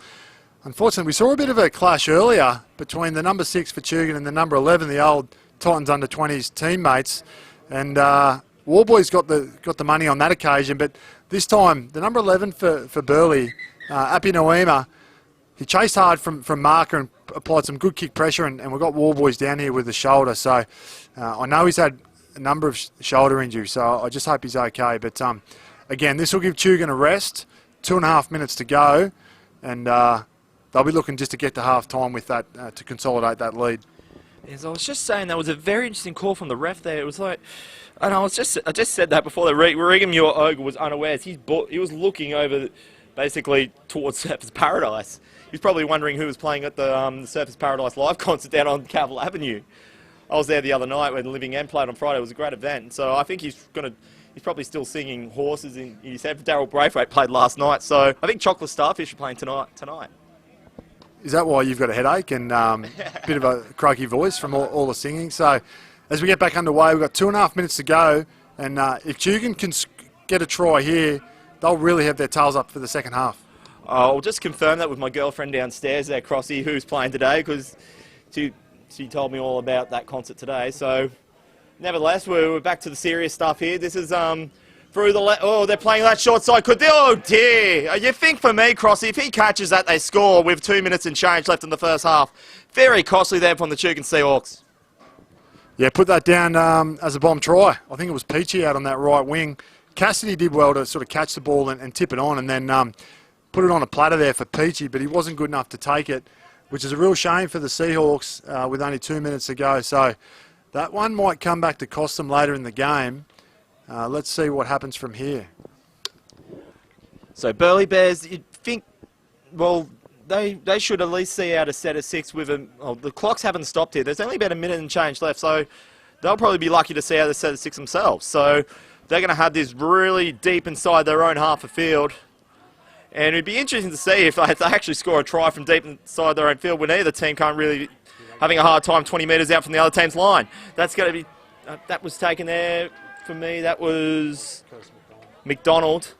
Unfortunately, we saw a bit of a clash earlier between the number 6 for Tugun and the number 11, the old Titans under-20s teammates. And Warboys got the money on that occasion, but this time, the number 11 for Burleigh, Api Noema, he chased hard from marker and applied some good kick pressure, and we got Warboys down here with the shoulder. So I know he's had a number of shoulder injuries, so I just hope he's okay. But again, this will give Tugun a rest. 2.5 minutes to go, and they'll be looking just to get to half time with that to consolidate that lead. As I was just saying, that was a very interesting call from the ref there. It was like, and I just said that before the Regan Muir Ogle was unawares. He was looking over, basically towards Surfers Paradise. He was probably wondering who was playing at the Surfers Paradise live concert down on Cavill Avenue. I was there the other night when Living End played on Friday. It was a great event. So I think he's probably still singing Horses in his head. Daryl Braithwaite played last night. So I think Chocolate Starfish are playing tonight. Is that why you've got a headache and a bit of a croaky voice from all the singing? So as we get back underway, we've got 2.5 minutes to go. And if Tugun can get a try here, they'll really have their tails up for the second half. I'll just confirm that with my girlfriend downstairs there, Crossy, who's playing today, because she told me all about that concert today. So nevertheless, we're back to the serious stuff here. This is through the they're playing that short side. Oh dear! You think for me, Crossy, if he catches that, they score with 2 minutes and change left in the first half. Very costly there from the Tugun Seahawks. Yeah, put that down as a bomb try. I think it was Peachy out on that right wing. Cassidy did well to sort of catch the ball and tip it on, and then put it on a platter there for Peachy, but he wasn't good enough to take it, which is a real shame for the Seahawks with only 2 minutes to go. So that one might come back to cost them later in the game. Let's see what happens from here. So Burleigh Bears, you'd think, well, they should at least see out a set of 6 with a... Oh, the clocks haven't stopped here. There's only about a minute and change left, so they'll probably be lucky to see out a set of 6 themselves. So they're going to have this really deep inside their own half of field. And it'd be interesting to see if they actually score a try from deep inside their own field when either team can't really... having a hard time 20 metres out from the other team's line. That's going to be... that was taken there for me. That was McDonald.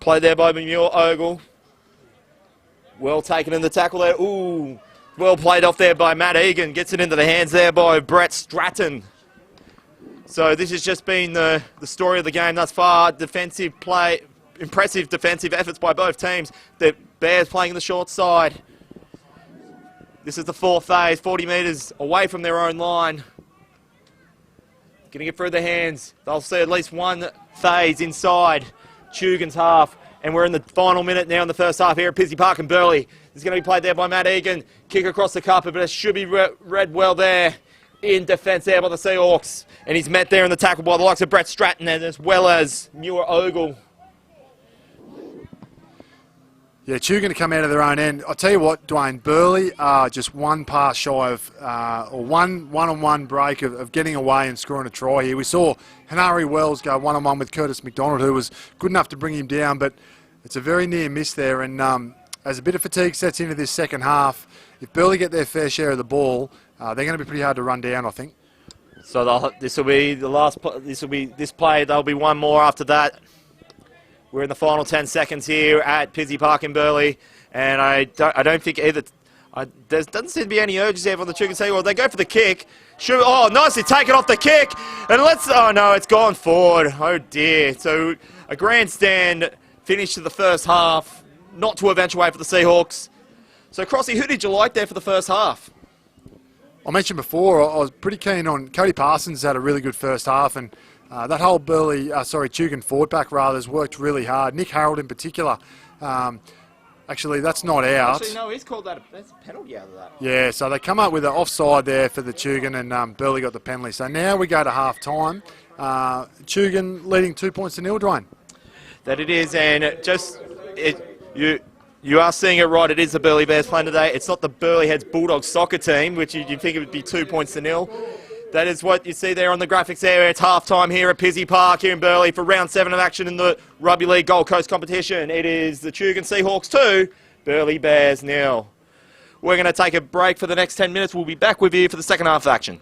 Played there by Muir Ogle. Well taken in the tackle there. Ooh. Well played off there by Matt Egan. Gets it into the hands there by Brett Stratton. So this has just been the story of the game thus far. Defensive play, impressive defensive efforts by both teams. The Bears playing in the short side. This is the fourth phase, 40 metres away from their own line. Getting it through the hands. They'll see at least one phase inside Tugun's half. And we're in the final minute now in the first half here at Pizzey Park in Burleigh. This is going to be played there by Matt Egan. Kick across the carpet, but it should be read well there in defence there by the Seahawks. And he's met there in the tackle by the likes of Brett Stratton and as well as Muir Ogle. Yeah, Tugun to come out of their own end. I'll tell you what, Dwayne, Burleigh are just one pass shy of, or one-on-one break of getting away and scoring a try here. We saw Hanari Wells go one-on-one with Curtis McDonald, who was good enough to bring him down, but it's a very near miss there. And as a bit of fatigue sets into this second half, if Burleigh get their fair share of the ball, they're going to be pretty hard to run down, I think. So this will be the last. This will be this play. There'll be one more after that. We're in the final 10 seconds here at Pizzey Park in Burleigh, and I don't think either. There doesn't seem to be any urgency from the Tugun Seahawks. Well, they go for the kick. Oh, nicely taken off the kick, and oh no, it's gone forward. Oh dear. So a grandstand finish to the first half, not to eventuate for the Seahawks. So Crossy, who did you like there for the first half? I mentioned before, I was pretty keen on Cody Parsons. Had a really good first half, and that whole Tugun forward back rather has worked really hard. Nick Harold in particular. Actually, that's not out. Actually, no, he's called that that's a penalty out of that. Yeah, so they come up with an offside there for the Tugun, and Burleigh got the penalty. So now we go to half time. Tugun leading 2 points to nil, Dwayne. That it is, and you are seeing it right. It is the Burleigh Bears playing today. It's not the Burleigh Heads Bulldogs soccer team, which you'd think it would be 2 points to nil. That is what you see there on the graphics there. It's half-time here at Pizzey Park here in Burleigh for round 7 of action in the Rugby League Gold Coast competition. It is the Tugun Seahawks 2, Burleigh Bears 0. We're going to take a break for the next 10 minutes. We'll be back with you for the second half of action.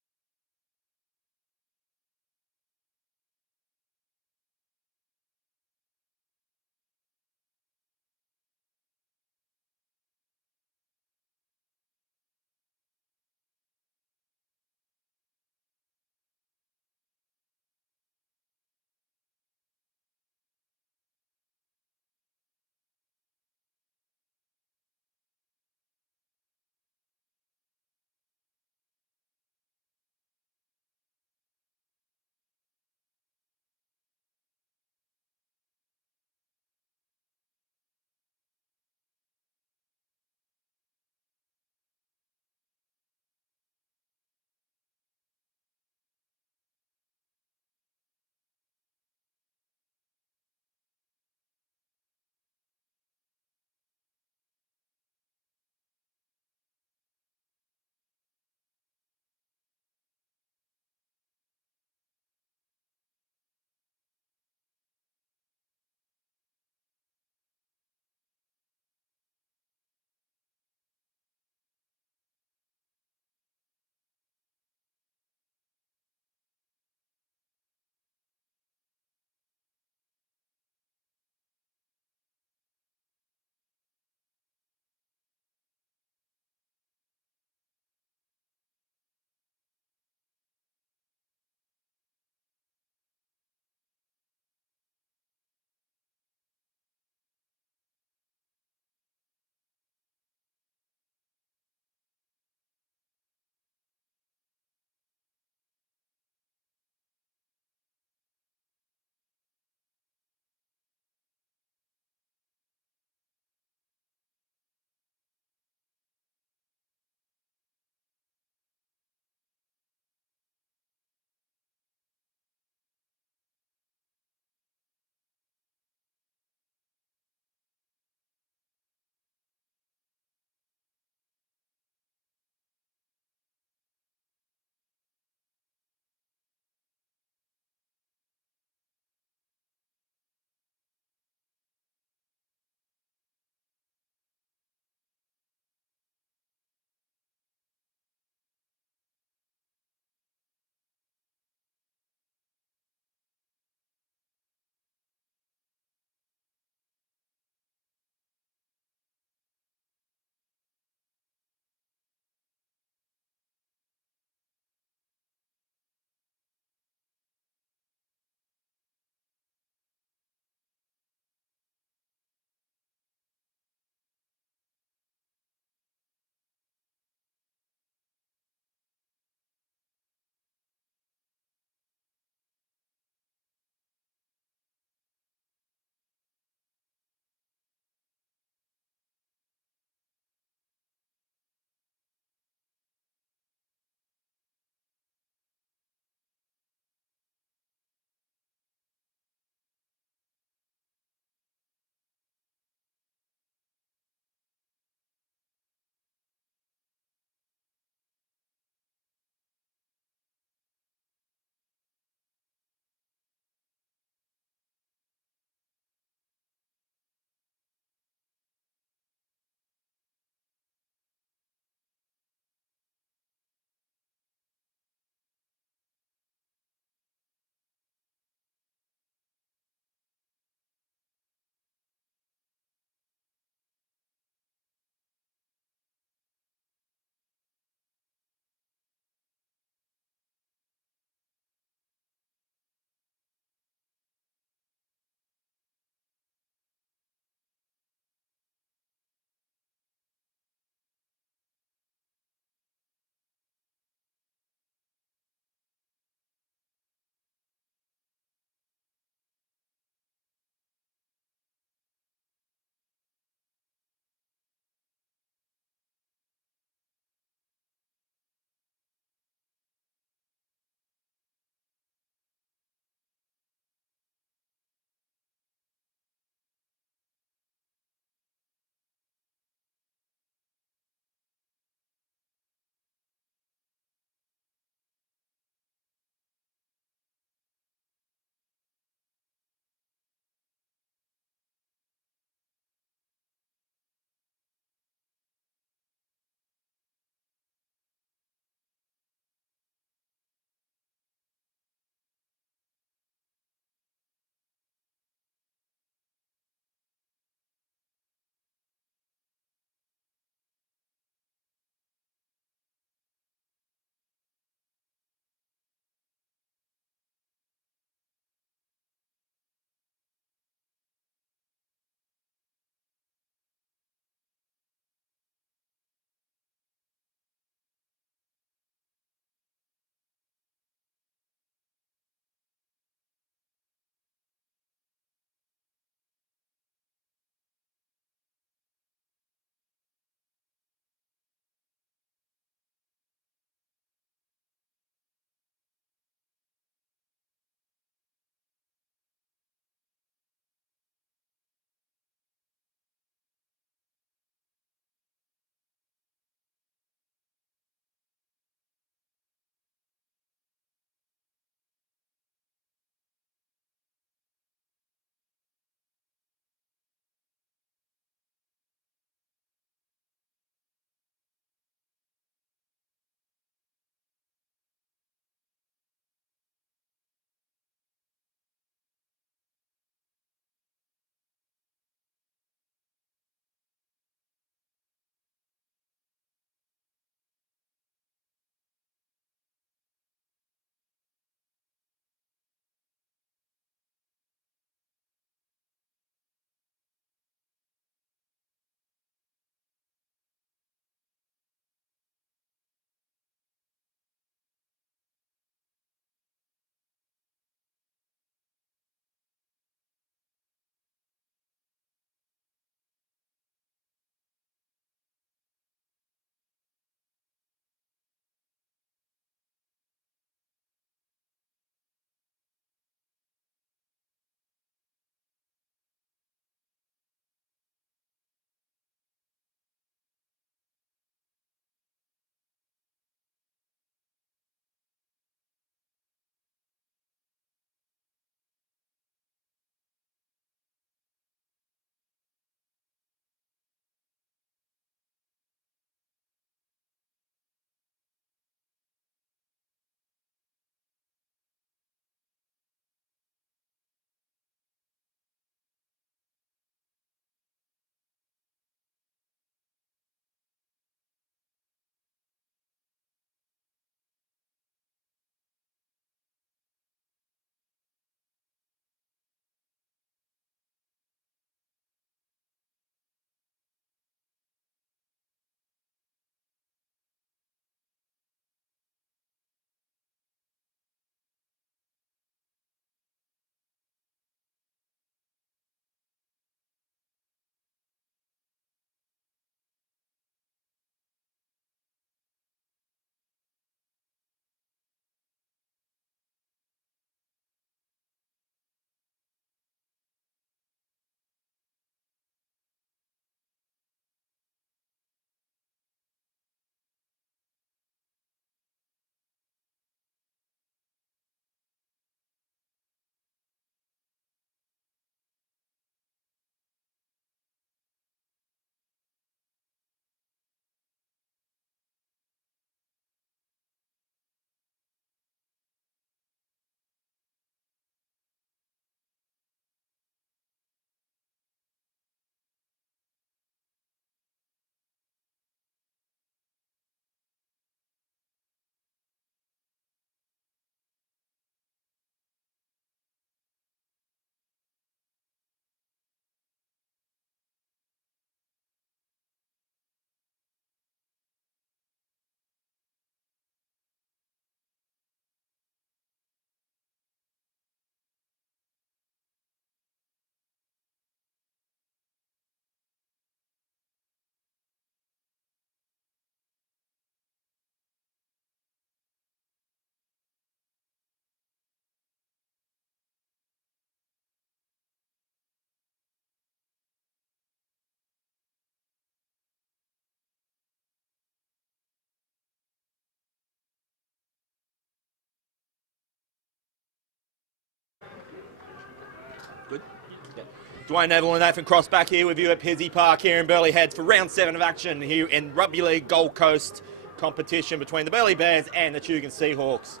Dwayne Neville and Nathan Cross back here with you at Pizzy Park here in Burleigh Heads for round 7 of action here in Rugby League Gold Coast competition between the Burleigh Bears and the Tugun Seahawks.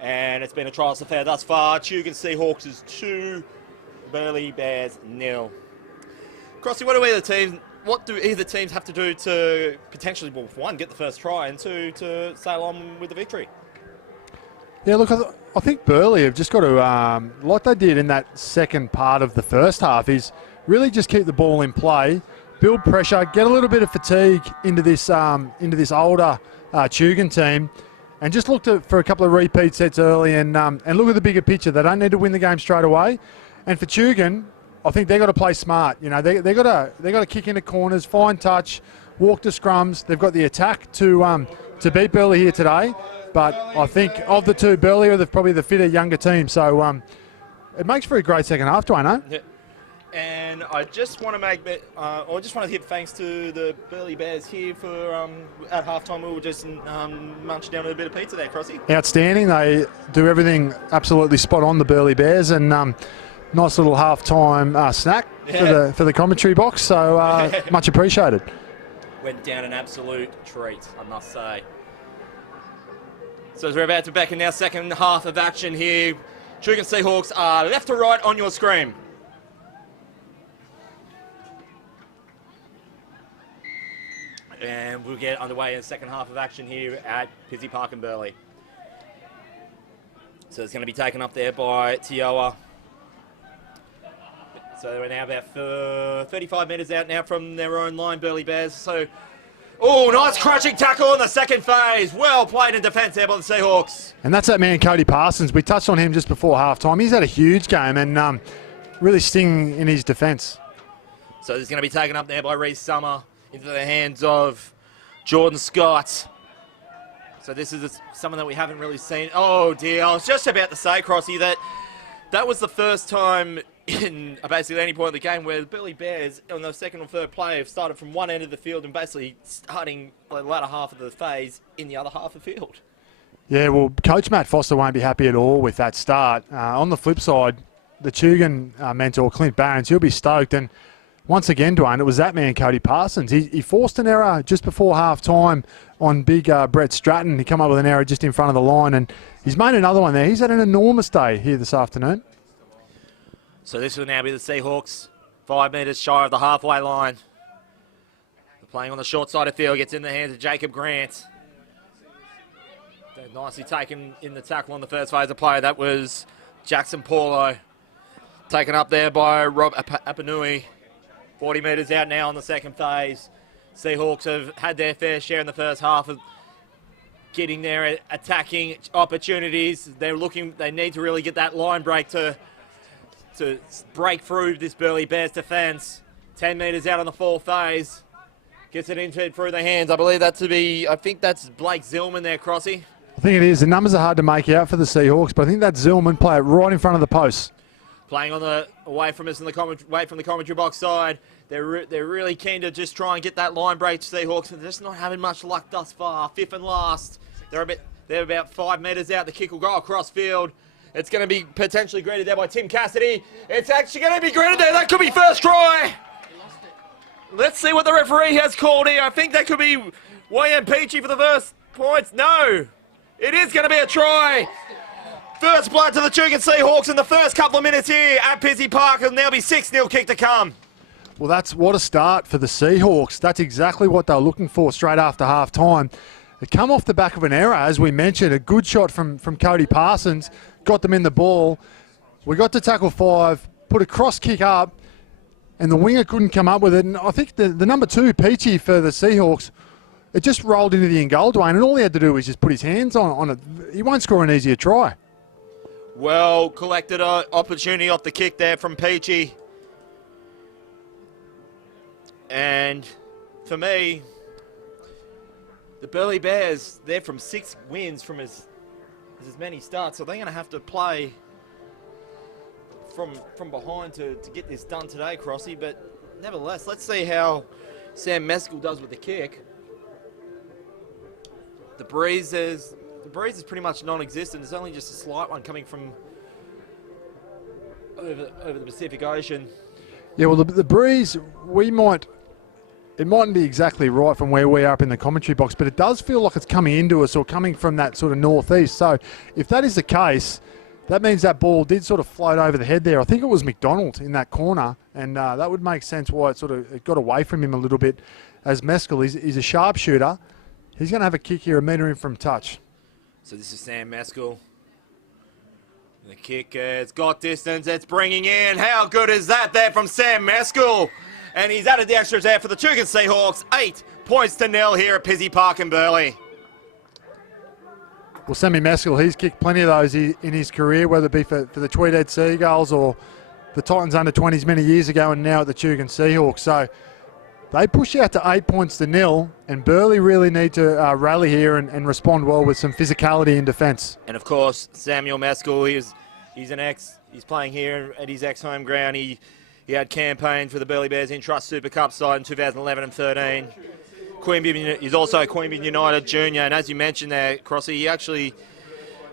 And it's been a trials affair thus far. Tugun Seahawks is 2, Burleigh Bears 0. Crossy, what do either teams have to do to potentially, well, 1, get the first try, and 2, to sail on with the victory? Yeah, look, I think Burleigh have just got to, like they did in that second part of the first half, is really just keep the ball in play, build pressure, get a little bit of fatigue into this older Tugun team, and just look for a couple of repeat sets early and look at the bigger picture. They don't need to win the game straight away. And for Tugun, I think they've got to play smart. You know, they got to kick into corners, find touch, walk to scrums. They've got the attack to beat Burleigh here today. But I think of the two, Burleigh are probably the fitter, younger team. So it makes for a great second half, Dwayne. Yeah. And I just want to give thanks to the Burleigh Bears here for at halftime we were just munching down with a bit of pizza there, Crossy. Outstanding. They do everything absolutely spot on, the Burleigh Bears, and nice little halftime snack for the commentary box. So much appreciated. Went down an absolute treat, I must say. So as we're about to back in our second half of action here, Tugun Seahawks are left to right on your screen. And we'll get underway in the second half of action here at Pizzy Park in Burleigh. So it's going to be taken up there by Tioa. So we're now about 35 metres out now from their own line, Burleigh Bears. So, oh, nice crunching tackle in the second phase. Well played in defence there by the Seahawks. And that's that man, Cody Parsons. We touched on him just before halftime. He's had a huge game and really stinging in his defence. So it's going to be taken up there by Reece Summer into the hands of Jordan Scott. So this is something that we haven't really seen. Oh dear, I was just about to say, Crossy, that was the first time in basically any point of the game where the Burleigh Bears on the second or third play have started from one end of the field and basically starting the latter half of the phase in the other half of the field. Yeah, well, Coach Matt Foster won't be happy at all with that start. On the flip side, the Tugun mentor, Clint Barons, he'll be stoked. And once again, Dwayne, it was that man, Cody Parsons. He forced an error just before half-time on big Brett Stratton. He came up with an error just in front of the line, and he's made another one there. He's had an enormous day here this afternoon. So this will now be the Seahawks, 5 metres shy of the halfway line. They're playing on the short side of the field, gets in the hands of Jacob Grant. They're nicely taken in the tackle on the first phase of play. That was Jackson Paulo. Taken up there by Rob Apanui. 40 metres out now on the second phase. Seahawks have had their fair share in the first half of getting their attacking opportunities. They need to really get that line break to break through this Burleigh Bears defence. 10 metres out on the fourth phase. Gets it into through the hands. I think that's Blake Zillman there, Crossy. I think it is. The numbers are hard to make out for the Seahawks, but I think that's Zillman, play it right in front of the post. Playing away from us away from the commentary box side. They're really keen to just try and get that line break. Seahawks are just not having much luck thus far. Fifth and last. They're about 5 metres out. The kick will go across field. It's going to be potentially greeted there by Tim Cassidy. It's actually going to be greeted there. That could be first try. Let's see what the referee has called here. I think that could be Wayne Peachy for the first points. No, it is going to be a try. First blood to the Tugun Seahawks in the first couple of minutes here at Pizzy Park. It'll now be 6-0 kick to come. Well, that's what a start for the Seahawks. That's exactly what they were looking for straight after half-time. It come off the back of an error, as we mentioned. A good shot from Cody Parsons. Got them in the ball. We got to tackle 5, put a cross kick up, and the winger couldn't come up with it. And I think the number 2, Peachy, for the Seahawks, it just rolled into the in goal, Dwayne, and all he had to do was just put his hands on it. He won't score an easier try. Well collected opportunity off the kick there from Peachy. And for me, the Burleigh Bears, they're from 6 wins from as many starts, so they're going to have to play from behind to get this done today, Crossy. But nevertheless, let's see how Sam Meskel does with the kick. The breeze is pretty much non-existent. There's only just a slight one coming from over the Pacific Ocean. Yeah, well, the breeze, it mightn't be exactly right from where we are up in the commentary box, but it does feel like it's coming into us or coming from that sort of northeast. So if that is the case, that means that ball did sort of float over the head there. I think it was McDonald in that corner, and that would make sense why it got away from him a little bit. As Meskel, he's a sharpshooter. He's going to have a kick here, a metre in from touch. So this is Sam Meskel. The kick, it's got distance, it's bringing in. How good is that there from Sam Meskel? And he's added the extras there for the Tugun Seahawks. 8 points to 0 here at Pizzey Park in Burleigh. Well, Sammy Meskel, he's kicked plenty of those in his career, whether it be for the Tweedhead Seagulls or the Titans under-20s many years ago and now at the Tugun Seahawks. So they push out to 8 points to 0, and Burleigh really need to rally here and respond well with some physicality in defence. And of course, Samuel Meskel, he's playing here at his ex-home ground. He had campaigned for the Burleigh Bears in Trust Super Cup side in 2011 and 13. He's also a Queanbeyan United junior, and as you mentioned there, Crossy, he actually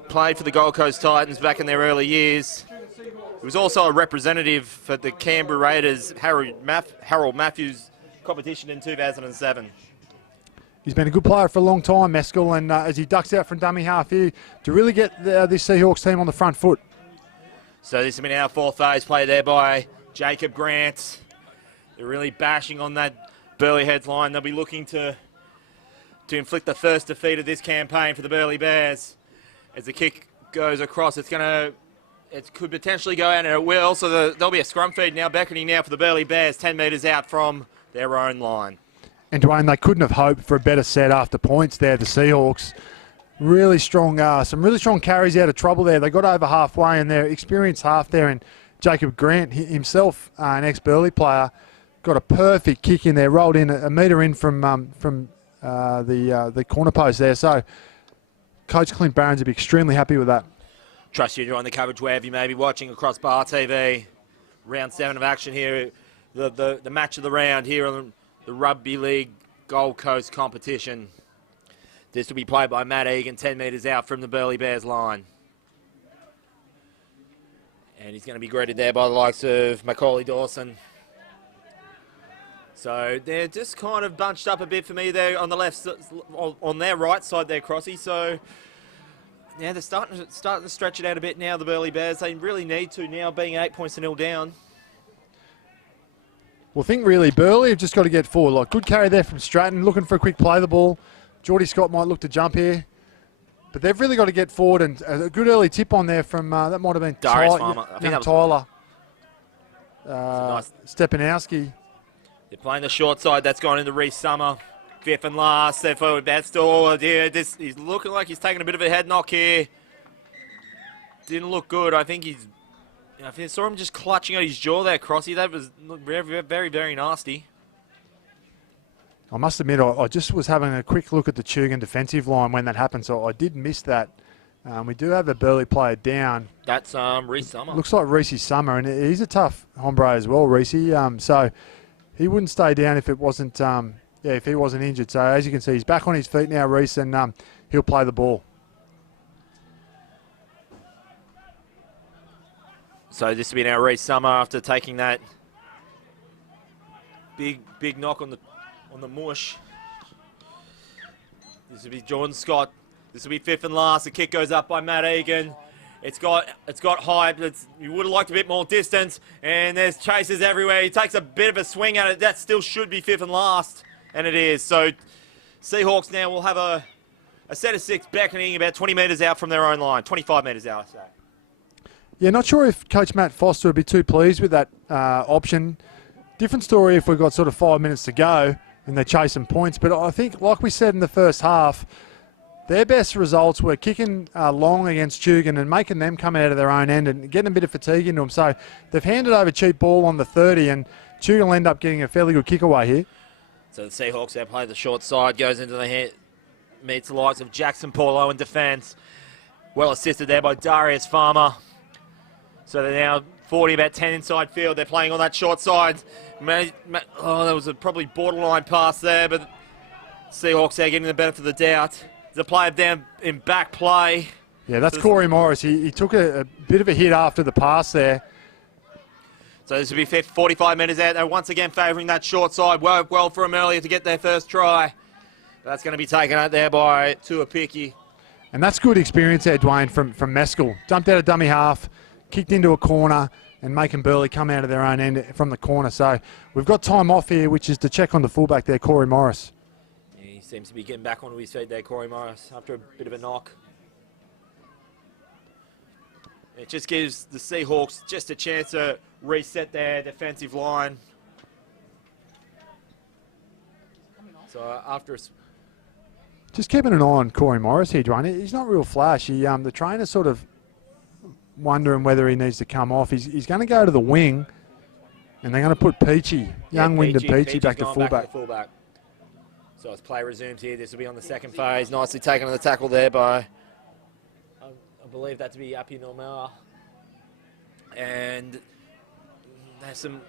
played for the Gold Coast Titans back in their early years. He was also a representative for the Canberra Raiders Harold Matthews competition in 2007. He's been a good player for a long time, Meskel, and as he ducks out from dummy half here to really get this Seahawks team on the front foot. So this has been our fourth phase play there by Jacob Grant. They're really bashing on that Burleigh Heads line. They'll be looking to inflict the first defeat of this campaign for the Burleigh Bears. As the kick goes across, it could potentially go out, and it will. So there'll be a scrum feed now, beckoning now for the Burleigh Bears, 10 metres out from their own line. And Dwayne, they couldn't have hoped for a better set after points there, the Seahawks. Really strong, some really strong carries out of trouble there. They got over halfway, and their experienced half there, and Jacob Grant himself, an ex-Burleigh player, got a perfect kick in there, rolled in a metre in from the corner post there. So Coach Clint Barons would be extremely happy with that. Trust you on the coverage wherever you may be watching across Bar TV. Round 7 of action here, the match of the round here on the Rugby League Gold Coast competition. This will be played by Matt Egan, 10 metres out from the Burleigh Bears line. And he's going to be greeted there by the likes of Macaulay Dawson. So they're just kind of bunched up a bit for me there on the left, on their right side there, Crossy. So yeah, they're starting to stretch it out a bit now, the Burleigh Bears. They really need to now, being 8 points to 0 down. Well, I think really Burleigh have just got to get forward. Like, good carry there from Stratton, looking for a quick play the ball. Geordie Scott might look to jump here. But they've really got to get forward, and a good early tip on there from, that might have been Darius Farmer. I think that was Tyler. Nice. Stepanowski. They're playing the short side. That's gone into Reece Summer. Fifth and last. They're forward. That's still, yeah, he's looking like he's taking a bit of a head knock here. Didn't look good. I think I saw him just clutching at his jaw there, Crossy. That was very, very, very nasty. I must admit, I just was having a quick look at the Tugun defensive line when that happened, so I did miss that. We do have a Burleigh player down. That's Reece Summer. Looks like Reece Summer, and he's a tough hombre as well, Reece. So he wouldn't stay down if it wasn't, if he wasn't injured. So as you can see, he's back on his feet now, Reece, and he'll play the ball. So this will be now Reece Summer after taking that big knock on the mush. This will be Jordan Scott. This will be fifth and last. The kick goes up by Matt Egan. It's got height. You would have liked a bit more distance, and there's chases everywhere. He takes a bit of a swing at it. That still should be fifth and last, and it is. So Seahawks now will have a set of 6 beckoning about 20 metres out from their own line. 25 metres out, I say. Yeah, not sure if Coach Matt Foster would be too pleased with that option. Different story if we've got sort of 5 minutes to go and they're chasing points. But I think, like we said in the first half, their best results were kicking long against Tugun and making them come out of their own end and getting a bit of fatigue into them. So they've handed over cheap ball on the 30, and Tugun will end up getting a fairly good kick away here. So the Seahawks, they play the short side, goes into the hand, meets the likes of Jackson Paulo in defence. Well assisted there by Darius Farmer. So they're now 40, about 10 inside field. They're playing on that short side. That was a probably borderline pass there, but Seahawks are getting the benefit of the doubt. The player down in back play. Yeah, that's Corey Morris. He took a bit of a hit after the pass there. So this will be 45 metres out. They're once again favouring that short side. Worked well for them earlier to get their first try. That's going to be taken out there by Tuapiki. And that's good experience there, Dwayne, from Mescal. Dumped out a dummy half, kicked into a corner, and making Burleigh come out of their own end from the corner. So we've got time off here, which is to check on the fullback there, Corey Morris. Yeah, he seems to be getting back onto his feet there, Corey Morris, after a bit of a knock. It just gives the Seahawks just a chance to reset their defensive line. So after just keeping an eye on Corey Morris here, Dwayne. He's not real flash. The trainer's sort of wondering whether he needs to come off. He's going to go to the wing, and they're going to put Peachy, young Wyndham Peachy, back to fullback. So as play resumes here, this will be on the second phase. Nicely taken on the tackle there by, I believe that to be Api Normal. And there's some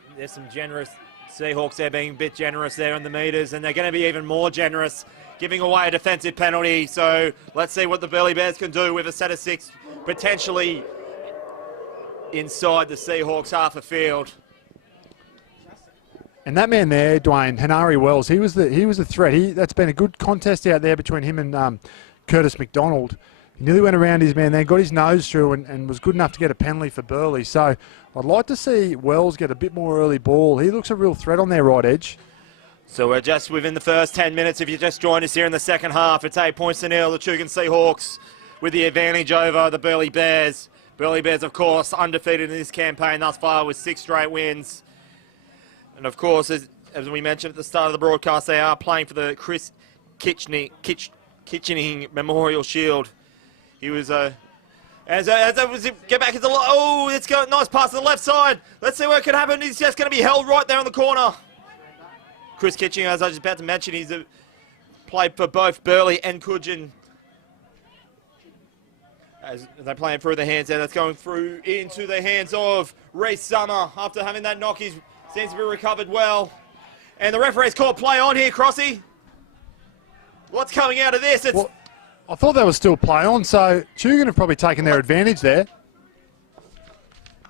generous Seahawks there being a bit generous there on the meters, and they're going to be even more generous, giving away a defensive penalty. So let's see what the Burleigh Bears can do with a set of 6 potentially inside the Seahawks half a field. And that man there, Dwayne, Hanari Wells, he was the threat. That's been a good contest out there between him and Curtis McDonald. He nearly went around his man there, got his nose through, and was good enough to get a penalty for Burleigh. So I'd like to see Wells get a bit more early ball. He looks a real threat on their right edge. So we're just within the first 10 minutes. If you just joined us here in the second half, it's 8 points to nil. The Tugun Seahawks with the advantage over the Burleigh Bears. Burleigh Bears, of course, undefeated in this campaign thus far with 6 straight wins. And, of course, as we mentioned at the start of the broadcast, they are playing for the Chris Kitchening Memorial Shield. He was get back into it's going nice pass to the left side. Let's see what can happen. He's just going to be held right there in the corner. Chris Kitchening, as I was about to mention, he's played for both Burleigh and Tugun. As they're playing through the hands there, that's going through into the hands of Reece Summer. After having that knock, he seems to be recovered well. And the referee's called play on here, Crossy. What's coming out of this? Well, I thought that was still play on, so Tugun have probably taken their advantage there.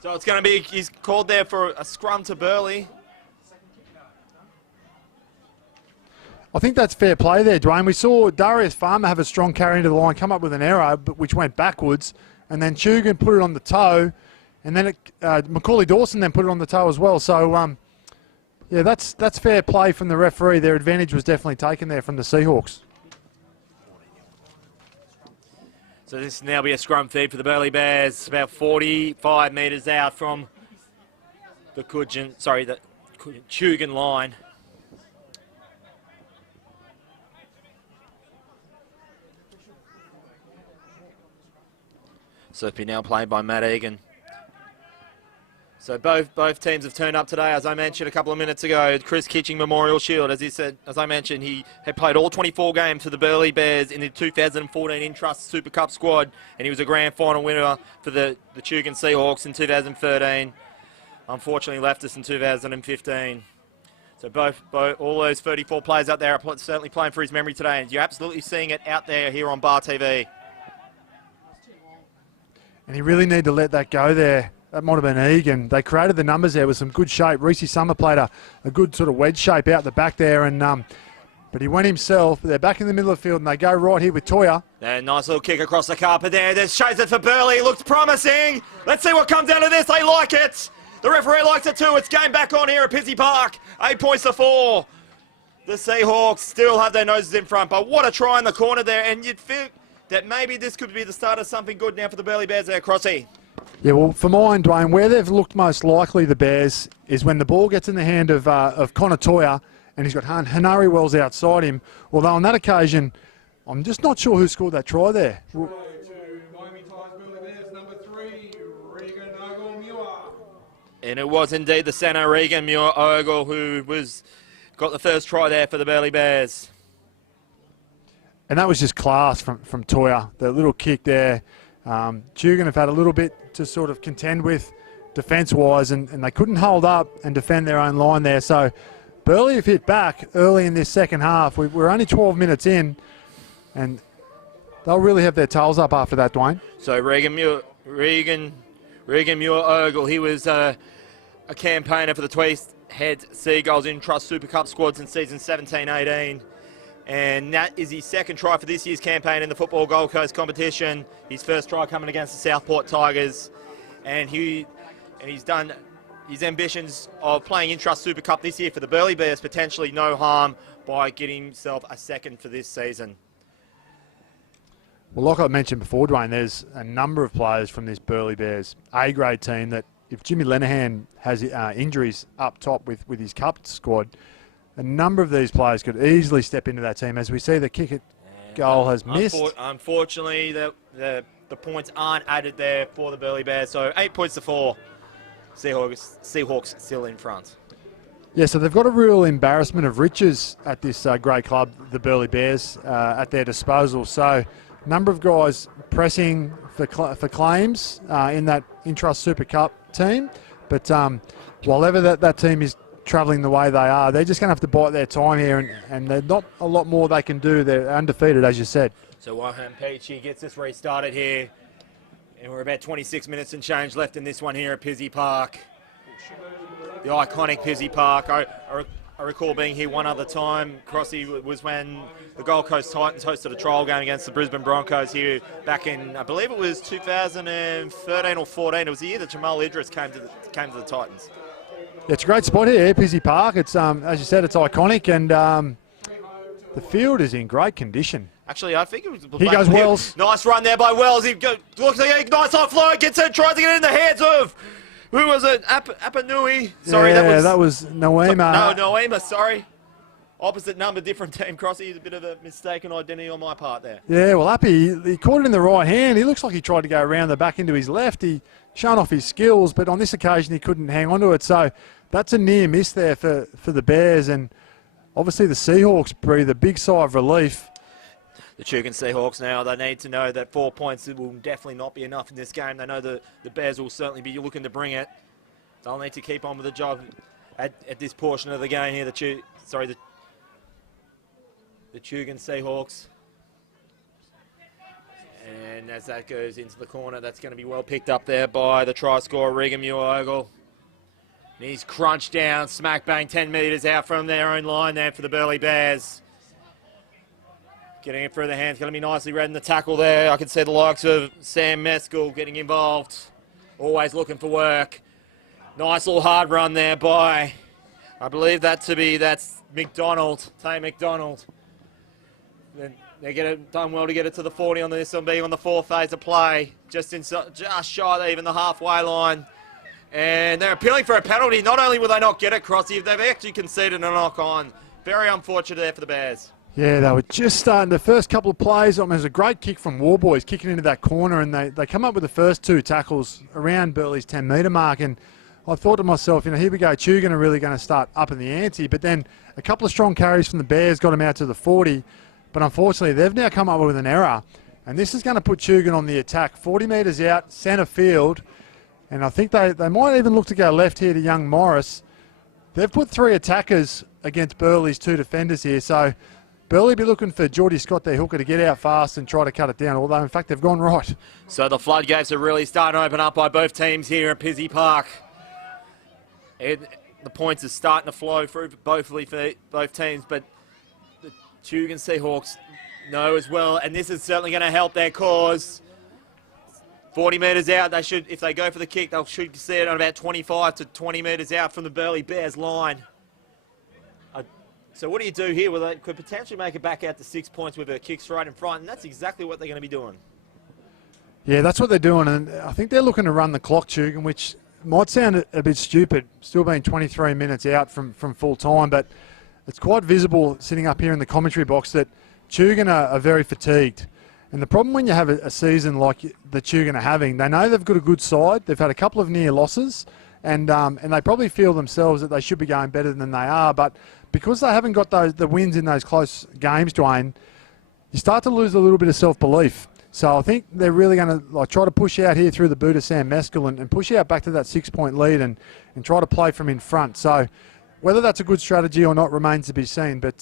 So it's going to be, he's called there for a scrum to Burleigh. I think that's fair play there, Dwayne. We saw Darius Farmer have a strong carry into the line, come up with an error, which went backwards, and then Tugun put it on the toe, and then Macaulay Dawson then put it on the toe as well. So, yeah, that's fair play from the referee. Their advantage was definitely taken there from the Seahawks. So this will now be a scrum feed for the Burleigh Bears, about 45 metres out from the Tugun line. So it'll be now played by Matt Egan. So both teams have turned up today, as I mentioned a couple of minutes ago. Chris Kitching Memorial Shield, as I mentioned, he had played all 24 games for the Burleigh Bears in the 2014 Intrust Super Cup squad, and he was a grand final winner for the Tugun Seahawks in 2013. Unfortunately, left us in 2015. So all those 34 players out there are certainly playing for his memory today, and you're absolutely seeing it out there here on Bar TV. And he really need to let that go there. That might have been Egan. They created the numbers there with some good shape. Reece Summer played a good sort of wedge shape out the back there, and but he went himself. They're back in the middle of the field, and they go right here with Toya. And nice little kick across the carpet there. There's shows it for Burleigh. Looks promising. Let's see what comes out of this. They like it. The referee likes it too. It's game back on here at Pizzy Park. 8 points to 4. The Seahawks still have their noses in front, but what a try in the corner there. And you'd think that maybe this could be the start of something good now for the Burleigh Bears there, Crossy. Yeah, well, for mine, Dwayne, where they've looked most likely, the Bears, is when the ball gets in the hand of Connor Toya, and he's got Hanari Wells outside him. Although on that occasion, I'm just not sure who scored that try there. To Miami Ties Burleigh Bears, number 3, Regan Ogle-Muir. And it was indeed the centre, Regan Muir-Ogle, who got the first try there for the Burleigh Bears. And that was just class from Toya, the little kick there. Tugun have had a little bit to sort of contend with defence-wise, and they couldn't hold up and defend their own line there. So Burleigh have hit back early in this second half. We're only 12 minutes in, and they'll really have their tails up after that, Dwayne. So Regan Muir-Ogle, he was a campaigner for the Tweed Head Seagulls in Trust Super Cup squads in season 17-18. And that is his second try for this year's campaign in the Football Gold Coast competition. His first try coming against the Southport Tigers. And he's done his ambitions of playing in Trust Super Cup this year for the Burleigh Bears potentially no harm by getting himself a second for this season. Well, like I mentioned before, Dwayne, there's a number of players from this Burleigh Bears A-grade team that if Jimmy Lenahan has injuries up top with his cup squad, a number of these players could easily step into that team. As we see, the kick at goal has missed. Unfortunately, the points aren't added there for the Burleigh Bears, so 8 points to 4. Seahawks still in front. Yeah, so they've got a real embarrassment of riches at this great club, the Burleigh Bears, at their disposal. So a number of guys pressing for claims in that Intrust Super Cup team. But while ever that team is travelling the way they are, they're just going to have to bite their time here, and there's not a lot more they can do. They're undefeated, as you said. So Waham Peachy gets this restarted here, and we're about 26 minutes and change left in this one here at Pizzey Park. The iconic Pizzey Park. I recall being here one other time, Crossy, was when the Gold Coast Titans hosted a trial game against the Brisbane Broncos here back in, I believe it was 2013 or 14. It was the year that Jamal Idris came to the Titans. Yeah, it's a great spot here, Pizzey Park. It's as you said, it's iconic, and the field is in great condition. Actually, I think it was... Here goes Wells. Nice run there by Wells. He looks like a nice offload, gets it, tries to get it in the hands of... Who was it? Apanui. Sorry, yeah, that was Noema. No, Noema, sorry. Opposite number, different team. Crossy, a bit of a mistaken identity on my part there. Yeah, well, Appy, he caught it in the right hand. He looks like he tried to go around the back into his left. He shown off his skills, but on this occasion he couldn't hang on to it. So that's a near miss there for the Bears, and obviously the Seahawks breathe a big sigh of relief. The Tugun Seahawks now, they need to know that 4 points will definitely not be enough in this game. They know the Bears will certainly be looking to bring it. They'll need to keep on with the job at this portion of the game here. The Tugun Seahawks. And as that goes into the corner, that's going to be well picked up there by the try scorer, Regan Muir-Ogle. And he's crunched down, smack bang, 10 metres out from their own line there for the Burleigh Bears. Getting it through the hands, going to be nicely read in the tackle there. I can see the likes of Sam Meskel getting involved. Always looking for work. Nice little hard run there by, I believe that's McDonald, Tay McDonald. They get it done well to get it to the 40 on this one, being on the fourth phase of play. Just shy of even the halfway line. And they're appealing for a penalty. Not only will they not get it, Crossy, they've actually conceded a knock-on. Very unfortunate there for the Bears. Yeah, they were just starting the first couple of plays. I mean, it was a great kick from Warboys, kicking into that corner, and they come up with the first two tackles around Burleigh's 10-metre mark. And I thought to myself, here we go, Tugun are really going to start up in the ante. But then a couple of strong carries from the Bears got them out to the 40. But unfortunately, they've now come up with an error. And this is going to put Tugun on the attack, 40 metres out, centre field. And I think they might even look to go left here to young Morris. They've put 3 attackers against Burleigh's 2 defenders here. So Burleigh be looking for Geordie Scott, their hooker, to get out fast and try to cut it down, although, in fact, they've gone right. So the floodgates are really starting to open up by both teams here at Pizzey Park. The points are starting to flow through both teams, but the Tugun Seahawks know as well, and this is certainly going to help their cause. 40 metres out, they should, if they go for the kick, they should see it on about 25 to 20 metres out from the Burleigh Bears line. So what do you do here? Well, they could potentially make it back out to 6 points with a kick straight in front, and that's exactly what they're going to be doing. Yeah, that's what they're doing, and I think they're looking to run the clock, Tugun, which might sound a bit stupid, still being 23 minutes out from full time, but it's quite visible sitting up here in the commentary box that Tugun are very fatigued. And the problem when you have a season like the Tugun are having, they know they've got a good side, they've had a couple of near losses, and they probably feel themselves that they should be going better than they are, but because they haven't got the wins in those close games, Dwayne, you start to lose a little bit of self-belief. So I think they're really going to try to push out here through the boot of Sam Meskel and push out back to that 6-point lead and try to play from in front. So whether that's a good strategy or not remains to be seen, but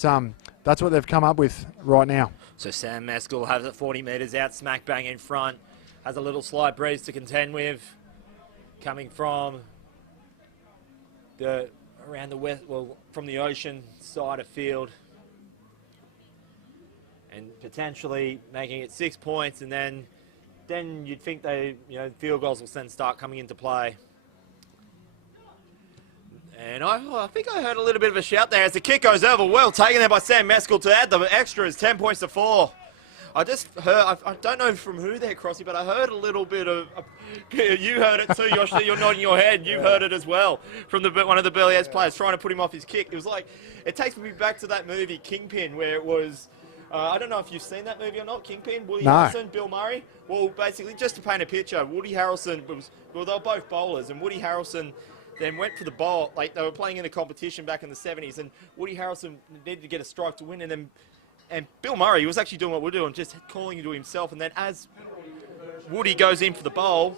that's what they've come up with right now. So Sam Meskel has it 40 metres out, smack bang in front, has a little slight breeze to contend with, coming from around the west, well, from the ocean side of field, and potentially making it 6 points, and then you'd think field goals will then start coming into play. And I think I heard a little bit of a shout there as the kick goes over. Well taken there by Sam Meskel to add the extras, 10 points to 4. I just heard, I don't know from who there, Crossy, but I heard a little bit of, you heard it too, you're nodding your head, you've heard it as well, from one of the Burleigh players trying to put him off his kick. It was like, it takes me back to that movie, Kingpin, where it was, I don't know if you've seen that movie or not, Kingpin, Woody Harrelson, Bill Murray. Well, basically, just to paint a picture, Woody Harrelson, they were both bowlers, and Woody Harrelson then went for the bowl, like they were playing in a competition back in the 70s, and Woody Harrelson needed to get a strike to win, and Bill Murray, he was actually doing what we're doing, just calling to himself, and then as Woody goes in for the bowl,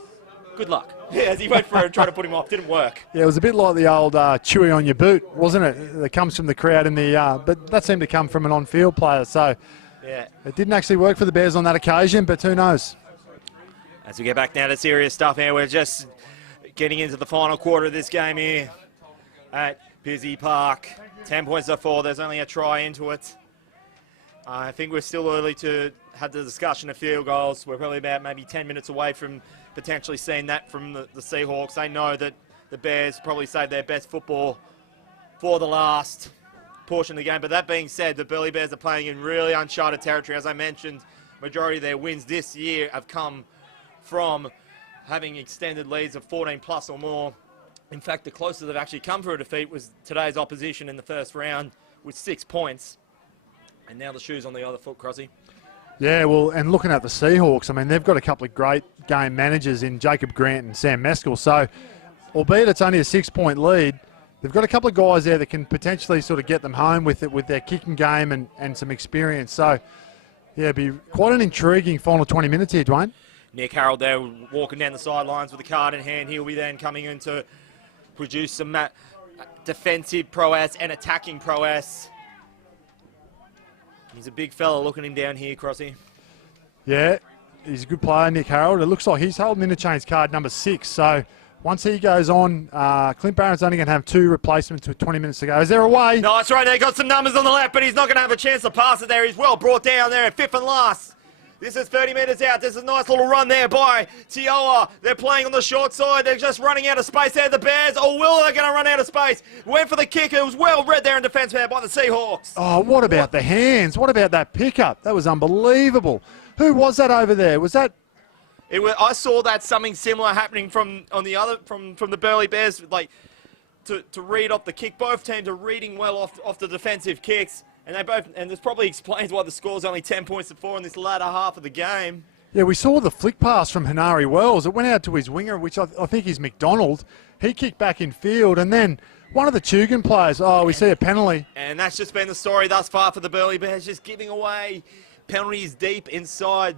good luck. Yeah, as he went for it and tried to put him off, didn't work. Yeah, it was a bit like the old chewy on your boot, wasn't it? That comes from the crowd in the, but that seemed to come from an on-field player, so yeah, it didn't actually work for the Bears on that occasion, but who knows? As we get back now to serious stuff here, we're just getting into the final quarter of this game here at Busy Park. 10 points to 4, there's only a try into it. I think we're still early to have the discussion of field goals. We're probably about maybe 10 minutes away from potentially seeing that from the Seahawks. They know that the Bears probably saved their best football for the last portion of the game. But that being said, the Burleigh Bears are playing in really uncharted territory. As I mentioned, majority of their wins this year have come from having extended leads of 14 plus or more. In fact, the closest they've actually come for a defeat was today's opposition in the first round with 6 points. And now the shoe's on the other foot, Crossy. Yeah, well, and looking at the Seahawks, I mean, they've got a couple of great game managers in Jacob Grant and Sam Meskel. So, albeit it's only a 6-point lead, they've got a couple of guys there that can potentially sort of get them home with it, with their kicking game and some experience. So, yeah, it'd be quite an intriguing final 20 minutes here, Dwayne. Nick Harold there walking down the sidelines with a card in hand. He'll be then coming in to produce some defensive prowess and attacking prowess. He's a big fella. Looking him down here, Crossy. Yeah, he's a good player, Nick Harold. It looks like he's holding interchange card number 6. So once he goes on, Clint Barron's only going to have 2 replacements with 20 minutes to go. Is there a way? No, that's right. They got some numbers on the left, but he's not going to have a chance to pass it there. He's well brought down there at 5th and last. This is 30 metres out. This is a nice little run there by Tioa. They're playing on the short side. They're just running out of space there, the Bears. Oh, Will, they're going to run out of space. Went for the kick. It was well read there in defence there by the Seahawks. Oh, what about the hands? What about that pickup? That was unbelievable. Who was that over there? Was that... I saw that something similar happening from the Burleigh Bears, like to read off the kick. Both teams are reading well off the defensive kicks. And this probably explains why the score's only 10 points to 4 in this latter half of the game. Yeah, we saw the flick pass from Hanari Wells. It went out to his winger, which I think is McDonald. He kicked back in field, and then one of the Tugun players, we see a penalty. And that's just been the story thus far for the Burleigh Bears, just giving away penalties deep inside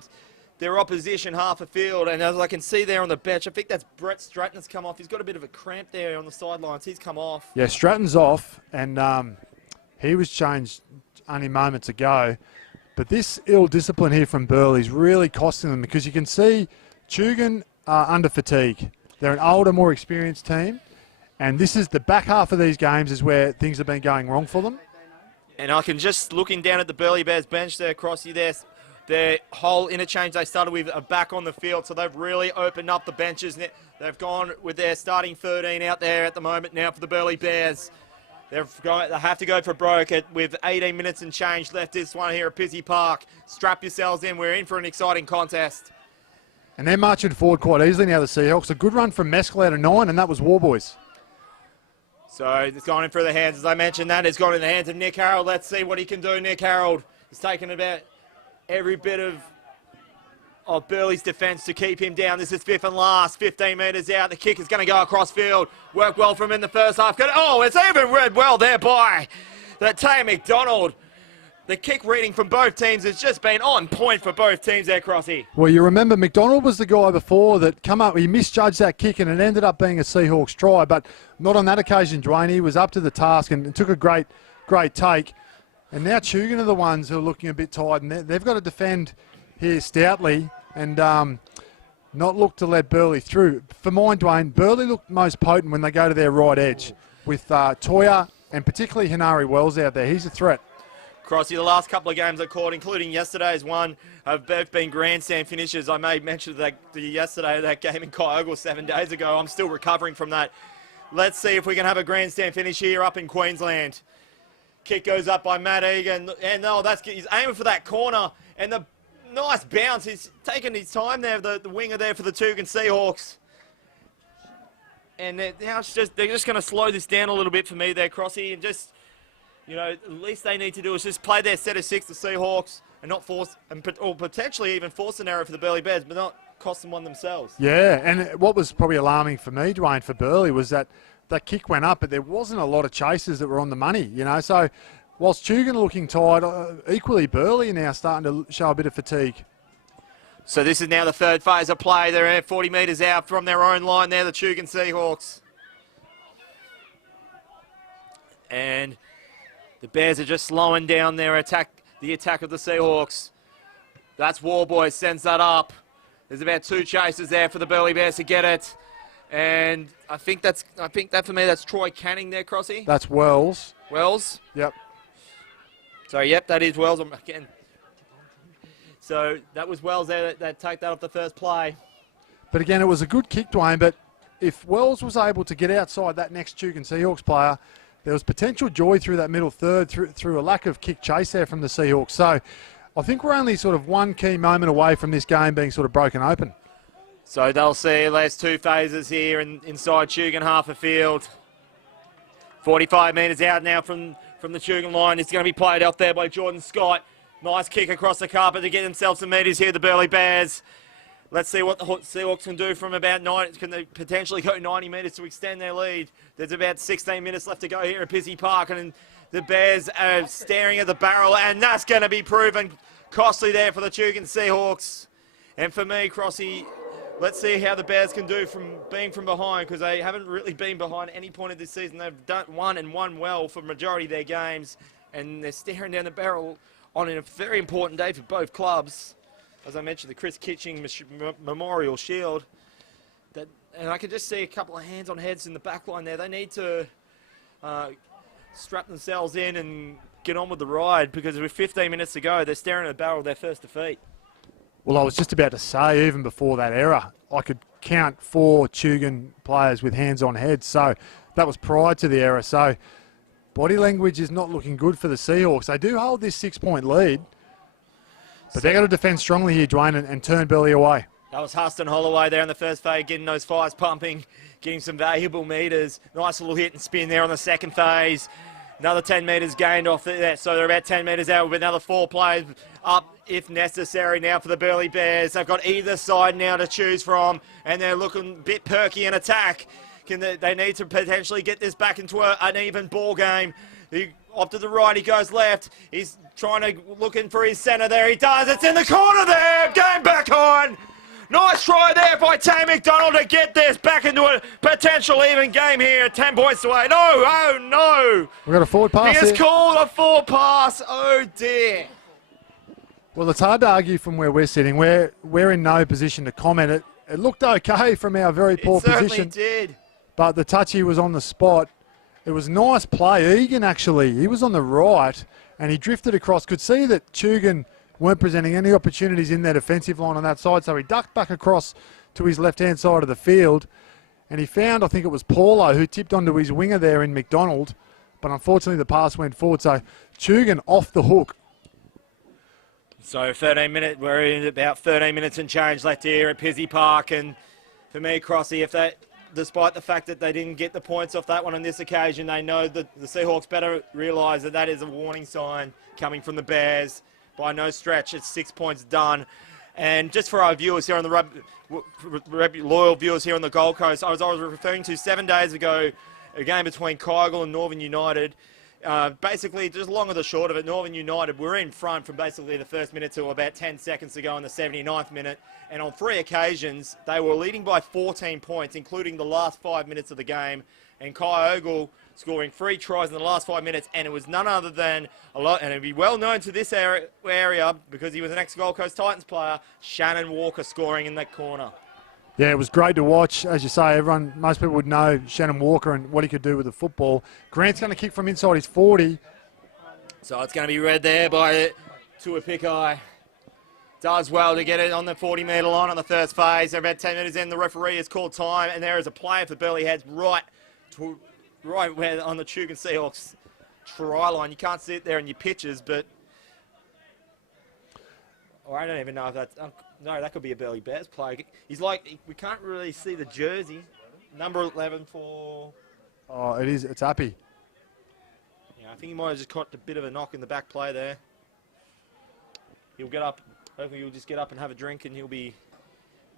their opposition half a field. And as I can see there on the bench, I think that's Brett Stratton has come off. He's got a bit of a cramp there on the sidelines. He's come off. Yeah, Stratton's off, and he was changed only moments ago. But this ill discipline here from Burleigh is really costing them, because you can see Tugun are under fatigue. They're an older, more experienced team. And this is the back half of these games is where things have been going wrong for them. And I can just, looking down at the Burleigh Bears bench there, Crossy, their whole interchange they started with are back on the field. So they've really opened up the benches. They've gone with their starting 13 out there at the moment now for the Burleigh Bears. They have to go for broke with 18 minutes and change left this one here at Busy Park. Strap yourselves in. We're in for an exciting contest. And they're marching forward quite easily now, the Seahawks. A good run from Meskel out of 9, and that was Warboys. So it's gone in through the hands, as I mentioned that. It's gone in the hands of Nick Harold. Let's see what he can do, Nick Harold. He's taken about every bit of Burleigh's defence to keep him down. This is 5th and last, 15 metres out. The kick is going to go across field. Worked well from him in the first half. It's even read well there by the Tay McDonald. The kick reading from both teams has just been on point for both teams there, Crossy. Well, you remember McDonald was the guy before that come up. He misjudged that kick and it ended up being a Seahawks try, but not on that occasion, Dwayne. He was up to the task and took a great take. And now Tugun are the ones who are looking a bit tired, and they've got to defend here stoutly and not look to let Burleigh through. For mine, Dwayne, Burleigh look most potent when they go to their right edge. with Toya and particularly Hinari Wells out there. He's a threat. Crossy, the last couple of games I caught, including yesterday's one, have both been grandstand finishes. I made mention of that yesterday, that game in Kyogle 7 days ago. I'm still recovering from that. Let's see if we can have a grandstand finish here up in Queensland. Kick goes up by Matt Egan, and no, he's aiming for that corner, and the nice bounce. He's taking his time there, the winger there for the Tugun Seahawks. And now they're just going to slow this down a little bit for me there, Crossy, and just, you know, the least they need to do is just play their set of 6, the Seahawks, and not force, or potentially even force an error for the Burleigh Bears, but not cost them one themselves. Yeah, and what was probably alarming for me, Dwayne, for Burleigh, was that kick went up, but there wasn't a lot of chasers that were on the money, you know. So whilst Tugun are looking tired, equally Burleigh are now starting to show a bit of fatigue. So this is now the third phase of play. They're at 40 metres out from their own line there, the Tugun Seahawks. And the Bears are just slowing down their attack, the attack of the Seahawks. That's Warboy, sends that up. There's about 2 chasers there for the Burleigh Bears to get it. And I think that for me, that's Troy Canning there, Crossy. That's Wells. Wells? Yep. So, yep, that is Wells. Again. So that was Wells there that take that off the first play. But again, it was a good kick, Dwayne, but if Wells was able to get outside that next Tugun Seahawks player, there was potential joy through that middle third through a lack of kick chase there from the Seahawks. So I think we're only sort of one key moment away from this game being sort of broken open. So they'll see there's 2 phases here inside Tugun half a field. 45 metres out now from the Tugun line. It's going to be played off there by Jordan Scott. Nice kick across the carpet to get themselves some metres here, the Burleigh Bears. Let's see what the Seahawks can do from about 9. Can they potentially go 90 metres to extend their lead? There's about 16 minutes left to go here at Pizzey Park, and the Bears are staring at the barrel, and that's going to be proven costly there for the Tugun Seahawks. And for me, Crossy, let's see how the Bears can do from being from behind, because they haven't really been behind any point of this season. They've won well for the majority of their games, and they're staring down the barrel on a very important day for both clubs. As I mentioned, the Chris Kitching Memorial Shield. And I can just see a couple of hands on heads in the back line there. They need to strap themselves in and get on with the ride, because with 15 minutes to go, they're staring at the barrel of their first defeat. Well, I was just about to say, even before that error, I could count 4 Tugun players with hands on heads. So that was prior to the error. So body language is not looking good for the Seahawks. They do hold this 6-point lead, but they've got to defend strongly here, Dwayne, and turn Burleigh away. That was Huston Holloway there in the first phase, getting those fires pumping, getting some valuable metres. Nice little hit and spin there on the second phase. Another 10 metres gained off there, so they're about 10 metres out with another 4 players up if necessary now for the Burleigh Bears. They've got either side now to choose from, and they're looking a bit perky in attack. They need to potentially get this back into an even ball game. Off to the right, he goes left. He's trying to looking for his centre there. He does. It's in the corner there. Game back on. Nice try there by Tay McDonald to get this back into a potential even game here. 10 points away. No, oh no. We've got a forward pass He has here. called a forward pass. Oh dear. Well, it's hard to argue from where we're sitting. We're in no position to comment. It looked okay from our very poor It certainly position. did. But the touchy was on the spot. It was nice play. Egan, actually, he was on the right, and he drifted across. Could see that Tugun weren't presenting any opportunities in their defensive line on that side, so he ducked back across to his left-hand side of the field, and he found, I think it was Paulo, who tipped onto his winger there in McDonald, but unfortunately the pass went forward, so Tugun off the hook. So 13 minutes, we're in about 13 minutes and change left here at Pizzey Park, and for me, Crossy, despite the fact that they didn't get the points off that one on this occasion, they know that the Seahawks better realise that that is a warning sign coming from the Bears. By no stretch, it's 6 points done. And just for our viewers here on the Rugby loyal viewers here on the Gold Coast, I was referring to 7 days ago, a game between Kyogle and Northern United. Basically, just long or the short of it, Northern United were in front from basically the first minute to about 10 seconds to go in the 79th minute. And on 3 occasions, they were leading by 14 points, including the last 5 minutes of the game. And Kyogle scoring 3 tries in the last 5 minutes, and it was none other than, and it'd be well known to this area because he was an ex-Gold Coast Titans player, Shannon Walker scoring in that corner. Yeah, it was great to watch. As you say, most people would know Shannon Walker and what he could do with the football. Grant's going to kick from inside his 40. So it's going to be read there by Tugun. Does well to get it on the 40-metre line on the first phase. They're about 10 metres in. The referee has called time, and there is a player for Burleigh heads right where on the Tugun Seahawks try line. You can't see it there in your pictures, but I don't even know if that's no. That could be a Burleigh Bears player. He's like, we can't really see the jersey. Number 11 for. Oh, it is. It's Appy. Yeah, I think he might have just caught a bit of a knock in the back play there. He'll get up. Hopefully he'll just get up and have a drink, and he'll be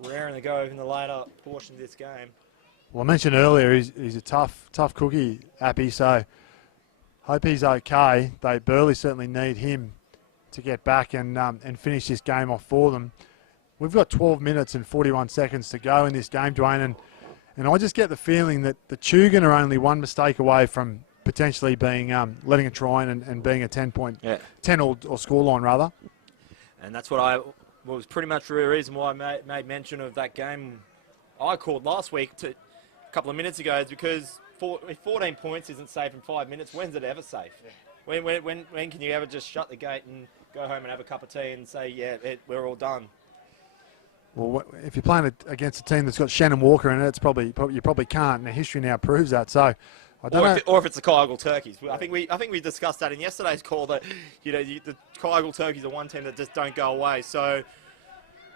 raring to go in the later portion of this game. Well, I mentioned earlier he's a tough cookie, Appy. So hope he's okay. Burleigh certainly need him to get back and finish this game off for them. We've got 12 minutes and 41 seconds to go in this game, Dwayne, and I just get the feeling that the Tugun are only one mistake away from potentially being letting a try and being a 10 or scoreline rather. And that's what was pretty much the reason why I made mention of that game I called last week a couple of minutes ago, is because if 14 points isn't safe in 5 minutes, when's it ever safe? Yeah. When can you ever just shut the gate and go home and have a cup of tea and say, yeah, we're all done? Well, if you're playing against a team that's got Shannon Walker in it, you probably can't, and history now proves that. So I don't know. Or if it's the Kyle Turkeys. I think we discussed that in yesterday's call, that the Kyle Turkeys are one team that just don't go away. So,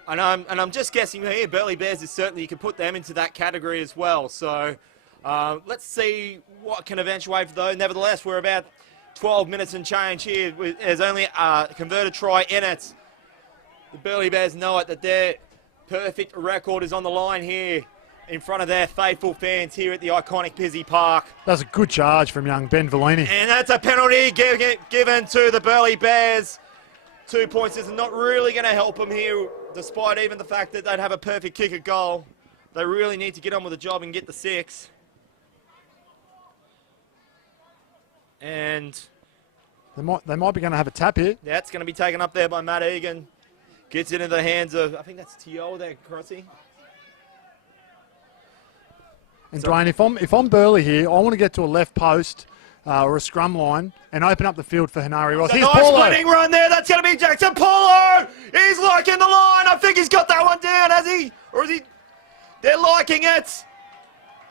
and I'm just guessing here, Burleigh Bears is certainly, you can put them into that category as well. So let's see what can eventuate for those. Nevertheless, we're about 12 minutes and change here. There's only a converted try in it. The Burleigh Bears know it, that their perfect record is on the line here in front of their faithful fans here at the iconic Busy Park. That's a good charge from young Ben Vellini. And that's a penalty given to the Burleigh Bears. 2 points is not really going to help them here, despite even the fact that they'd have a perfect kick at goal. They really need to get on with the job and get the 6. And they might be going to have a tap here. That's going to be taken up there by Matt Egan. Gets it into the hands of, I think that's T.O. there, Crossy. And Dwayne, if I'm Burleigh here, I want to get to a left post or a scrum line and open up the field for Hanari Ross. Here's nice splitting run there. That's going to be Jackson Paulo. He's liking the line. I think he's got that one down, has he? Or is he? They're liking it.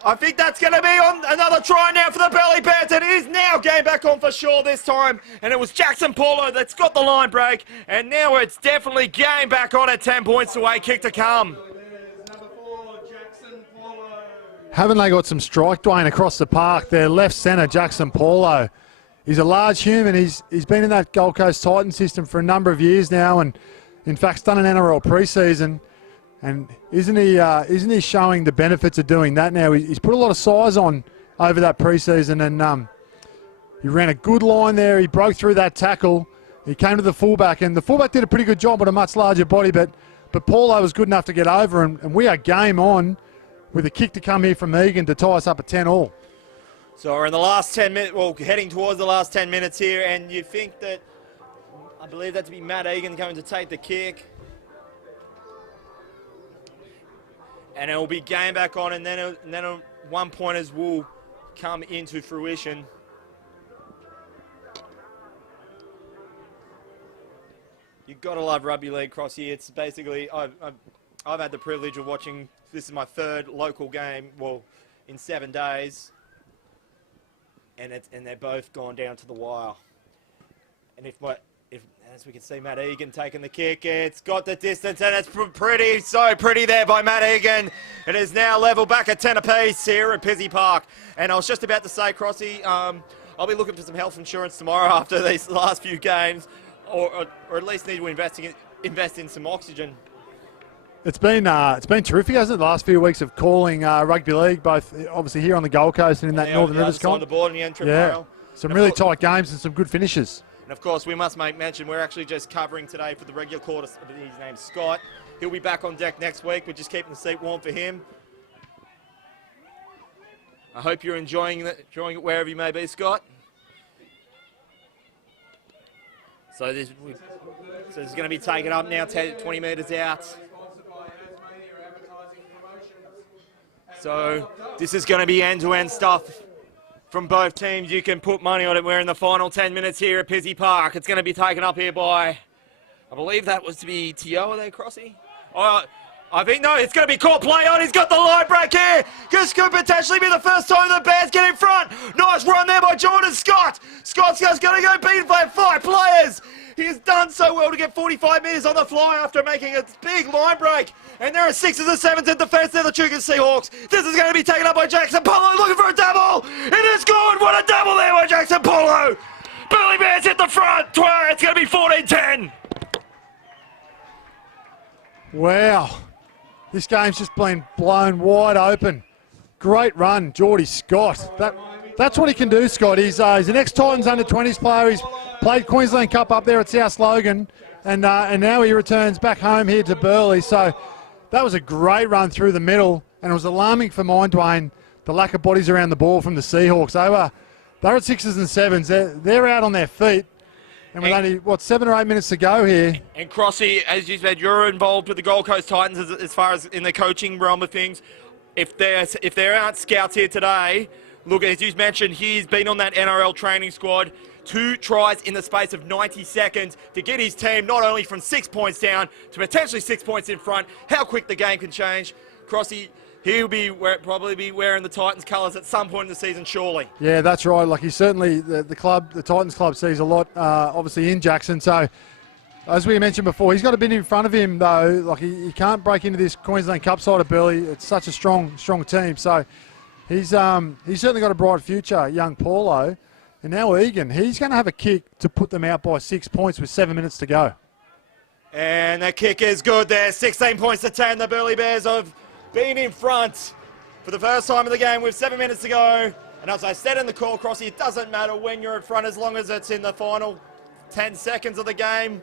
I think that's going to be on another try now for the Burleigh Bears. And it is now game back on for sure this time. And it was Jackson Paulo that's got the line break. And now it's definitely game back on at 10 points away. Kick to come. Number 4, Jackson Paulo. Haven't they got some strike, Dwayne, across the park? Their left centre, Jackson Paulo. He's a large human. He's been in that Gold Coast Titan system for a number of years now, and in fact done an NRL pre-season. And isn't he showing the benefits of doing that now? He's put a lot of size on over that pre-season, and he ran a good line there. He broke through that tackle. He came to the fullback, and the fullback did a pretty good job with a much larger body, but Paulo was good enough to get over, and we are game on with a kick to come here from Egan to tie us up at 10-all. So we're in the last 10 minutes, well, heading towards the last 10 minutes here, and you think that, I believe that to be Matt Egan coming to take the kick. And it will be game back on, and then one-pointers will come into fruition. You've got to love rugby league, Crossy. It's basically, I've had the privilege of watching, this is my third local game, well, in 7 days. And they're both gone down to the wire. And if as we can see, Matt Egan taking the kick, it's got the distance, and it's so pretty there by Matt Egan. It is now level back at 10 apiece here at Busy Park. And I was just about to say, Crossy, I'll be looking for some health insurance tomorrow after these last few games, or at least need to invest in some oxygen. It's been terrific, hasn't it, the last few weeks of calling rugby league, both obviously here on the Gold Coast and in that Northern Rivers comp. On the board in the yeah, some really tight games and some good finishes. And of course, we must make mention, we're actually just covering today for the regular quarter. His name's Scott. He'll be back on deck next week. We're just keeping the seat warm for him. I hope you're enjoying it wherever you may be, Scott. So this is going to be taken up now, 20 metres out. Sponsored by Tasmania Advertising Promotion. So this is going to be end-to-end stuff from both teams. You can put money on it. We're in the final 10 minutes here at Pizzy Park. It's going to be taken up here by, I believe that was to be Tio there, Crossy? I think, no, it's going to be caught play on. He's got the line break here. This could potentially be the first time the Bears get in front. Nice run there by Jordan Scott. Scott's going to go beat by 5 players. He has done so well to get 45 metres on the fly after making a big line break. And there are 6s and 7s in defence there, the Tugun Seahawks. This is going to be taken up by Jackson Polo looking for a double. It is good. What a double there by Jackson Polo. Burleigh Bears hit the front. It's going to be 14-10. Wow. This game's just been blown wide open. Great run, Geordie Scott. That's what he can do, Scott. He's an ex-Titans under-20s player. He's played Queensland Cup up there at South Logan, and now he returns back home here to Burleigh. So that was a great run through the middle, and it was alarming for mine, Dwayne, the lack of bodies around the ball from the Seahawks. They're at 6s and 7s. They're out on their feet. And with only, 7 or 8 minutes to go here. And Crossy, as you said, you're involved with the Gold Coast Titans as far as in the coaching realm of things. If there aren't scouts here today, look, as you mentioned, he's been on that NRL training squad. 2 tries in the space of 90 seconds to get his team not only from 6 points down to potentially 6 points in front. How quick the game can change. Crossy, he'll probably be wearing the Titans colours at some point in the season, surely. Yeah, that's right. Like, he's certainly, the Titans club sees a lot, obviously, in Jackson. So, as we mentioned before, he's got a bit in front of him, though. Like, he can't break into this Queensland Cup side of Burleigh. It's such a strong team. So, he's certainly got a bright future, young Paulo. And now Egan, he's going to have a kick to put them out by 6 points with 7 minutes to go. And the kick is good there. 16 points to 10. The Burleigh Bears have been in front for the first time of the game with 7 minutes to go. And as I said in the call, Crossy, it doesn't matter when you're in front as long as it's in the final 10 seconds of the game.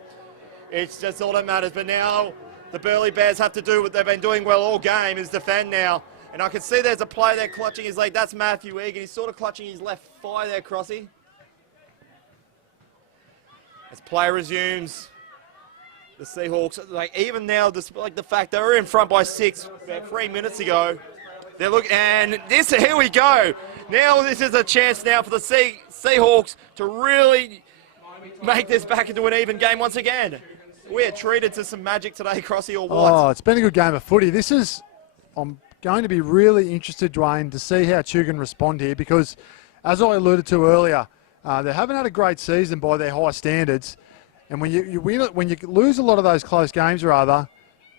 It's just all that matters. But now the Burleigh Bears have to do what they've been doing well all game, is defend now. And I can see there's a player there clutching his leg. That's Matthew Egan. He's sort of clutching his left thigh there, Crossy. As play resumes, the Seahawks, like, even now, despite the fact they were in front by 6 about 3 minutes ago, they're looking, and here we go. Now this is a chance now for the Seahawks to really make this back into an even game once again. We're treated to some magic today, Crossy, or what? Oh, it's been a good game of footy. I'm going to be really interested, Dwayne, to see how Tugun respond here, because, as I alluded to earlier, they haven't had a great season by their high standards. And when you lose a lot of those close games, rather,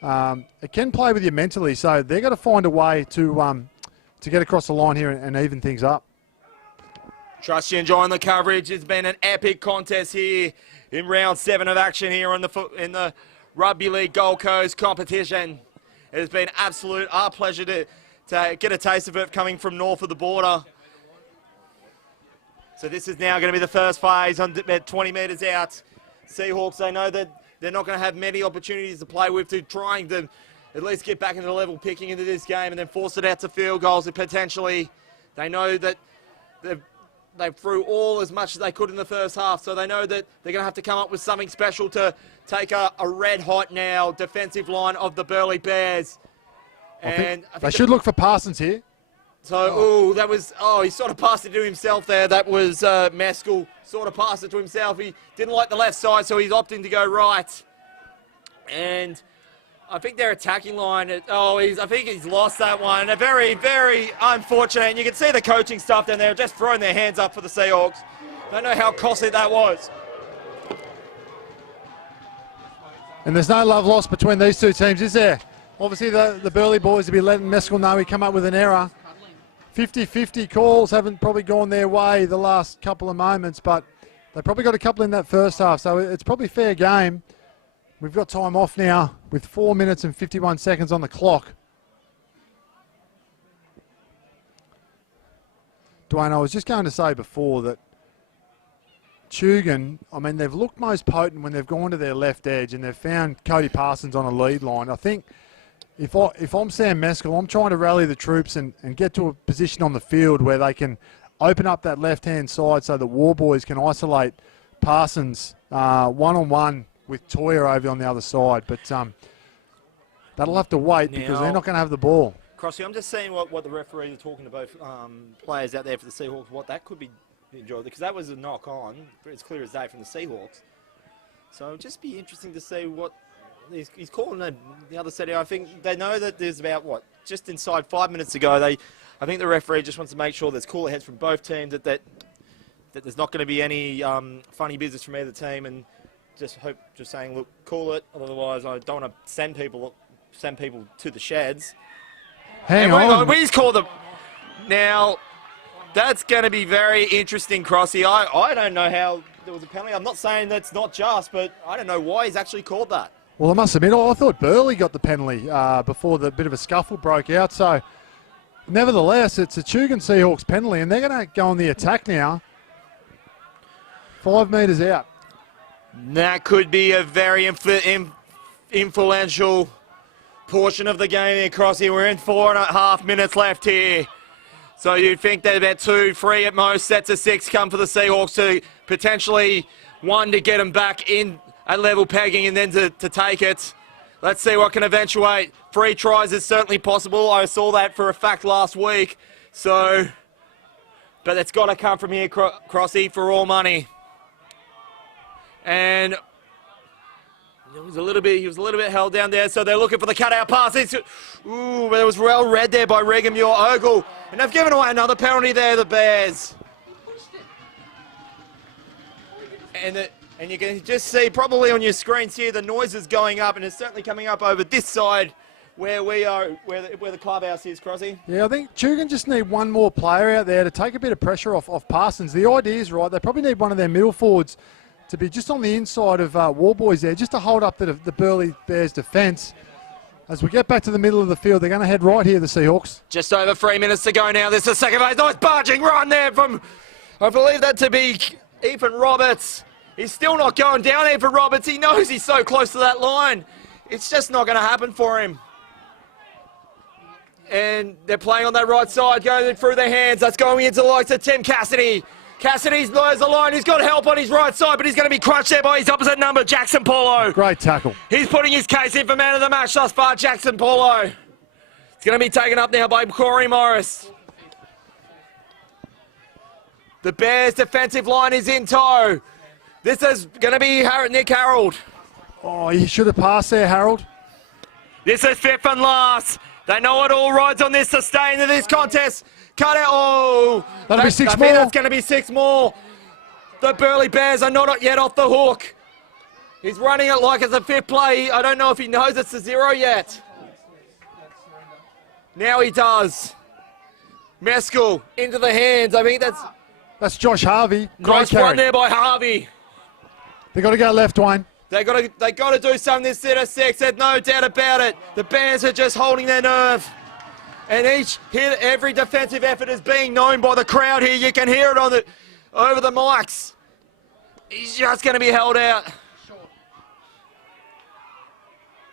it can play with you mentally. So they've got to find a way to get across the line here and even things up. Trust you enjoying the coverage. It's been an epic contest here in round 7 of action here in the Rugby League Gold Coast competition. It has been our pleasure to get a taste of it coming from north of the border. So this is now going to be the first phase on 20 metres out. Seahawks, they know that they're not going to have many opportunities to play with, to trying to at least get back into the level picking into this game and then force it out to field goals. And potentially, they know that they threw all as much as they could in the first half, so they know that they're going to have to come up with something special to take a red-hot now defensive line of the Burleigh Bears. And I think they should look for Parsons here. So, he sort of passed it to himself there. That was Mescal sort of passed it to himself. He didn't like the left side, so he's opting to go right. And I think their attacking line, I think he's lost that one. A very, very unfortunate. And you can see the coaching staff down there just throwing their hands up for the Seahawks. Don't know how costly that was. And there's no love lost between these two teams, is there? Obviously, the Burleigh boys will be letting Mescal know he come up with an error. 50-50 calls haven't probably gone their way the last couple of moments, but they probably got a couple in that first half, so it's probably fair game. We've got time off now with 4 minutes and 51 seconds on the clock. Dwayne, I was just going to say before that Tugun, I mean, they've looked most potent when they've gone to their left edge and they've found Cody Parsons on a lead line. I think if I'm Sam Mescal, I'm trying to rally the troops and get to a position on the field where they can open up that left-hand side so the War Boys can isolate Parsons one-on-one with Toya over on the other side. But that'll have to wait because they're not going to have the ball. Crossy, I'm just seeing what the referees are talking to both players out there for the Seahawks, what that could be enjoyed, because that was a knock on, it's clear as day from the Seahawks. So it'll just be interesting to see what he's calling the other set. I think they know that there's about, just inside 5 minutes ago, I think the referee just wants to make sure there's cooler heads from both teams, that there's not going to be any funny business from either team, and just saying, look, cool it, otherwise I don't want to send people to the sheds. Hang on. He's called them. Now, that's going to be very interesting, Crossy. I don't know how there was a penalty. I'm not saying that's not just, but I don't know why he's actually called that. Well, I must admit, I thought Burleigh got the penalty before the bit of a scuffle broke out. So, nevertheless, it's a Tugun Seahawks penalty, and they're going to go on the attack now. 5 metres out. That could be a very influential portion of the game here, Crossy. We're in 4.5 minutes left here. So you'd think that about 2, 3 at most sets of 6 come for the Seahawks to potentially 1 to get them back in at level pegging and then to take it. Let's see what can eventuate. 3 tries is certainly possible. I saw that for a fact last week. So, but it's got to come from here, Crossy, for all money. And he was a little bit held down there, so they're looking for the cutout pass. Ooh, but it was well read there by Regan Muir-Ogle. And they've given away another penalty there, the Bears. And you can just see probably on your screens here the noise is going up, and it's certainly coming up over this side where we are, where the clubhouse is, Crossy. Yeah, I think Tugun just need one more player out there to take a bit of pressure off Parsons. The idea is right, they probably need one of their middle forwards to be just on the inside of Warboys there, just to hold up the Burleigh Bears defence. As we get back to the middle of the field, they're going to head right here, the Seahawks. Just over 3 minutes to go now. This is the second phase. Nice barging run there from, I believe that to be Ethan Roberts. He's still not going down, Ethan Roberts. He knows he's so close to that line. It's just not going to happen for him. And they're playing on that right side, going through their hands. That's going into the likes of Tim Cassidy. Cassidy's knows the line. He's got help on his right side, but he's going to be crunched there by his opposite number, Jackson Paulo. Great tackle. He's putting his case in for man of the match thus far, Jackson Paulo. It's going to be taken up now by Corey Morris. The Bears' defensive line is in tow. This is going to be Nick Harold. Oh, he should have passed there, Harold. This is 5th and last. They know it all rides on this to stay into this contest. Cut out. Oh, that'll be 6 I more. think that's going to be 6 more. The Burleigh Bears are not yet off the hook. He's running it like it's a 5th play. I don't know if he knows it's a 0 yet. Now he does. Meskel into the hands. I think that's Josh Harvey. Great nice carry. run there by Harvey. They got to go left, Wayne. They got to do something this set of 6. There's no doubt about it. The Bears are just holding their nerve. And every defensive effort is being known by the crowd here. You can hear it over the mics. He's just going to be held out.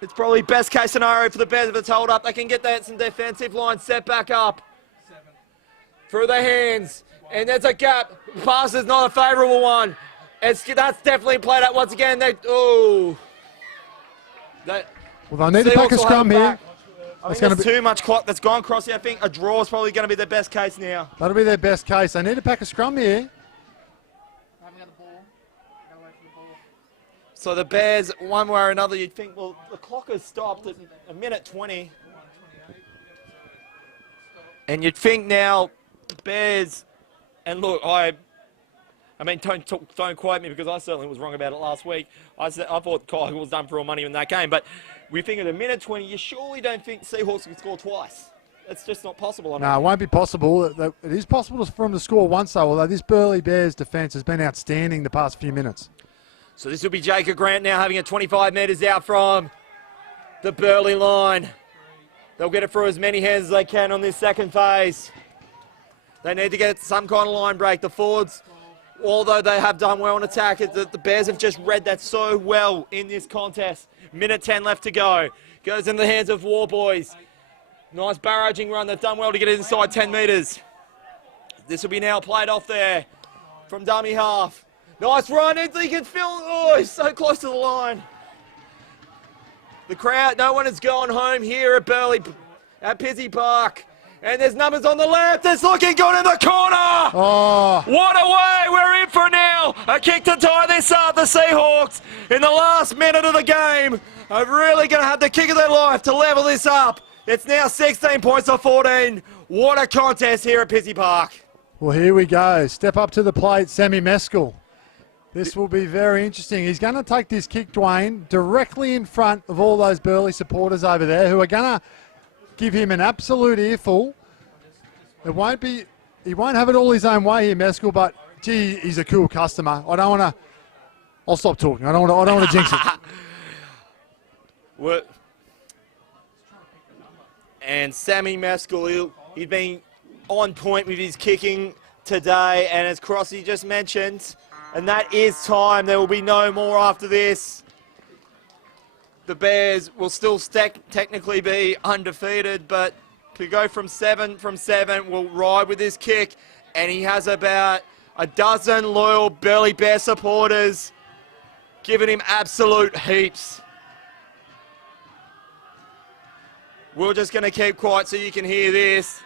It's probably best case scenario for the Bears if it's held up. They can get that some defensive line set back up. Through the hands. And there's a gap. Pass is not a favourable one. That's definitely played out once again. Well, they need to pack a scrum here. I think there's too much clock that's gone, Crossy. I think a draw is probably going to be their best case now. That'll be their best case. They need to pack a scrum here. So the Bears, one way or another, you'd think, well, the clock has stopped at 1:20. And you'd think now, the Bears, and look, I mean, don't quote me because I certainly was wrong about it last week. I thought Kyle was done for all money in that game, but we think at 1:20, you surely don't think Seahawks can score twice. That's just not possible. No, it won't be possible. It is possible for them to score once, though, although this Burleigh Bears defence has been outstanding the past few minutes. So this will be Jacob Grant now having it 25 metres out from the Burleigh line. They'll get it through as many hands as they can on this second phase. They need to get some kind of line break. The forwards, although they have done well in attack, the Bears have just read that so well in this contest. 1:10 left to go. Goes in the hands of Warboys. Nice barraging run. They've done well to get it inside 10 metres. This will be now played off there from dummy half. Nice run. He can feel, oh, he's so close to the line. The crowd, no one has gone home here at Burleigh. at Pizzy Park. And there's numbers on the left. It's looking good in the corner. Oh, What a way. We're in for now. A kick to tie this up. The Seahawks in the last minute of the game are really going to have the kick of their life to level this up. It's now 16 points to 14. What a contest here at Pizzy Park. well, here we go. Step up to the plate, Sammy Meskel. This will be very interesting. He's going to take this kick, Dwayne, directly in front of all those Burleigh supporters over there who are going to give him an absolute earful. He won't have it all his own way here, Meskel, but gee, he's a cool customer. I'll stop talking. I don't want to jinx it. What? And Sammy Meskel, he's been on point with his kicking today, and as Crossy just mentioned, and that is time. There will be no more after this. The Bears will still technically be undefeated, but to go from seven will ride with this kick, and he has about a dozen loyal Burleigh Bear supporters giving him absolute heaps. We're just going to keep quiet so you can hear this.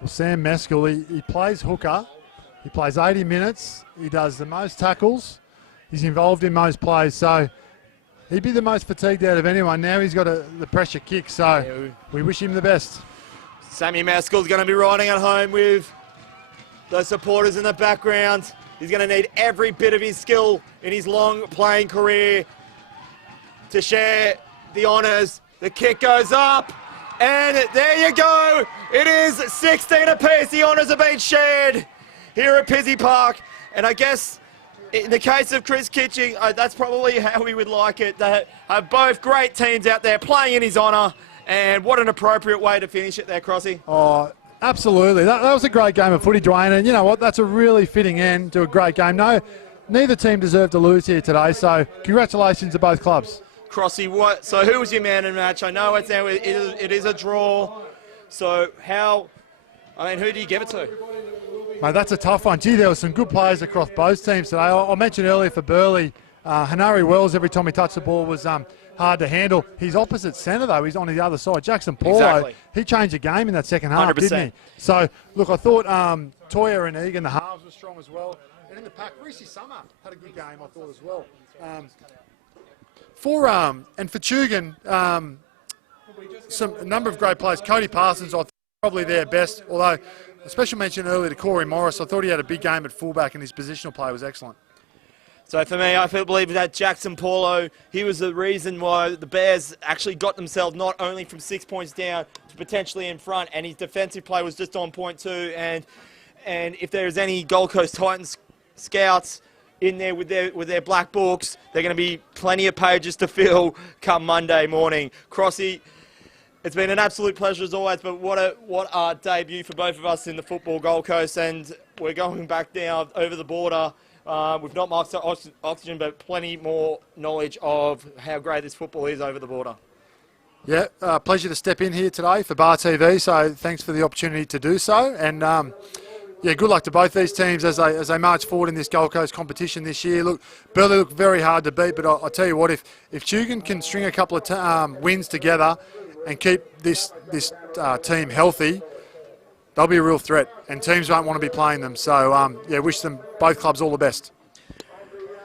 Well, Sam Meskel, he plays hooker. He plays 80 minutes. He does the most tackles. He's involved in most plays. So he'd be the most fatigued out of anyone. Now he's got the pressure kick. So we wish him the best. Sammy Meskel's going to be riding at home with the supporters in the background. He's going to need every bit of his skill in his long playing career to share the honours. The kick goes up. And there you go. It is 16 apiece. The honours have been shared here at Pizzy Park. And I guess in the case of Chris Kitching, that's probably how we would like it. They have both great teams out there playing in his honour. And what an appropriate way to finish it there, Crossy. Oh, absolutely. That was a great game of footy, Dwayne. And you know what? That's a really fitting end to a great game. No, neither team deserved to lose here today. So congratulations to both clubs. Crossy, so who was your man in the match? I know it is a draw. So who do you give it to? Mate, that's a tough one. Gee, there were some good players across both teams today. I mentioned earlier for Burleigh, Hanari Wells, every time he touched the ball was hard to handle. He's opposite centre, though. He's on the other side. Jackson Paulo, exactly. He changed the game in that second half, 100%. didn't he? So, look, I thought Toya and Egan, the halves, were strong as well. And in the pack, Reece Summer had a good game, I thought, as well. For Tugun, a number of great players. Cody Parsons, I thought, probably their best, although a special mention earlier to Corey Morris. I thought he had a big game at fullback and his positional play was excellent. So for me, I believe that Jackson Paulo, he was the reason why the Bears actually got themselves not only from 6 points down to potentially in front, and his defensive play was just on point too. And if there's any Gold Coast Titans scouts in there with their black books, they're going to be plenty of pages to fill come Monday morning. Crossy, it's been an absolute pleasure as always, but what a debut for both of us in the football Gold Coast, and we're going back now over the border. We've not marked oxygen, but plenty more knowledge of how great this football is over the border. Yeah, pleasure to step in here today for Bar TV, so thanks for the opportunity to do so. And yeah, good luck to both these teams as they march forward in this Gold Coast competition this year. Look, Burleigh look very hard to beat, but I'll tell you what, if Tugun can string a couple of wins together and keep this team healthy, they'll be a real threat, and teams won't want to be playing them. So, yeah, wish them both clubs all the best.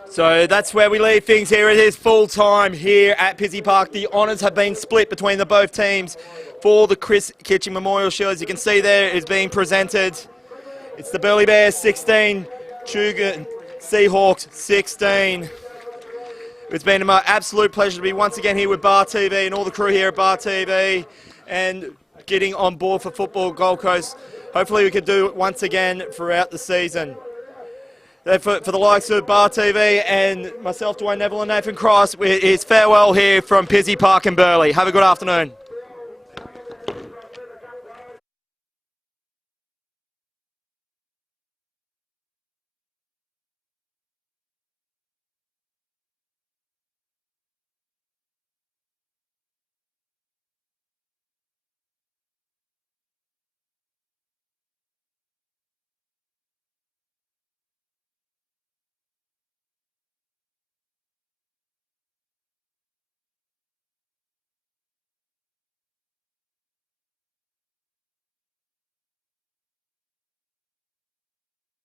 So that's where we leave things here. It is full time here at Pizzy Park. The honours have been split between the both teams for the Chris Kitching Memorial Shield. As you can see there, is being presented. It's the Burleigh Bears 16, Tugun Seahawks 16. It's been an absolute pleasure to be once again here with Bar TV and all the crew here at Bar TV and getting on board for Football Gold Coast. Hopefully we can do it once again throughout the season. For the likes of Bar TV and myself, Dwayne Neville and Nathan Cross, it's farewell here from Pizzy Park in Burleigh. Have a good afternoon.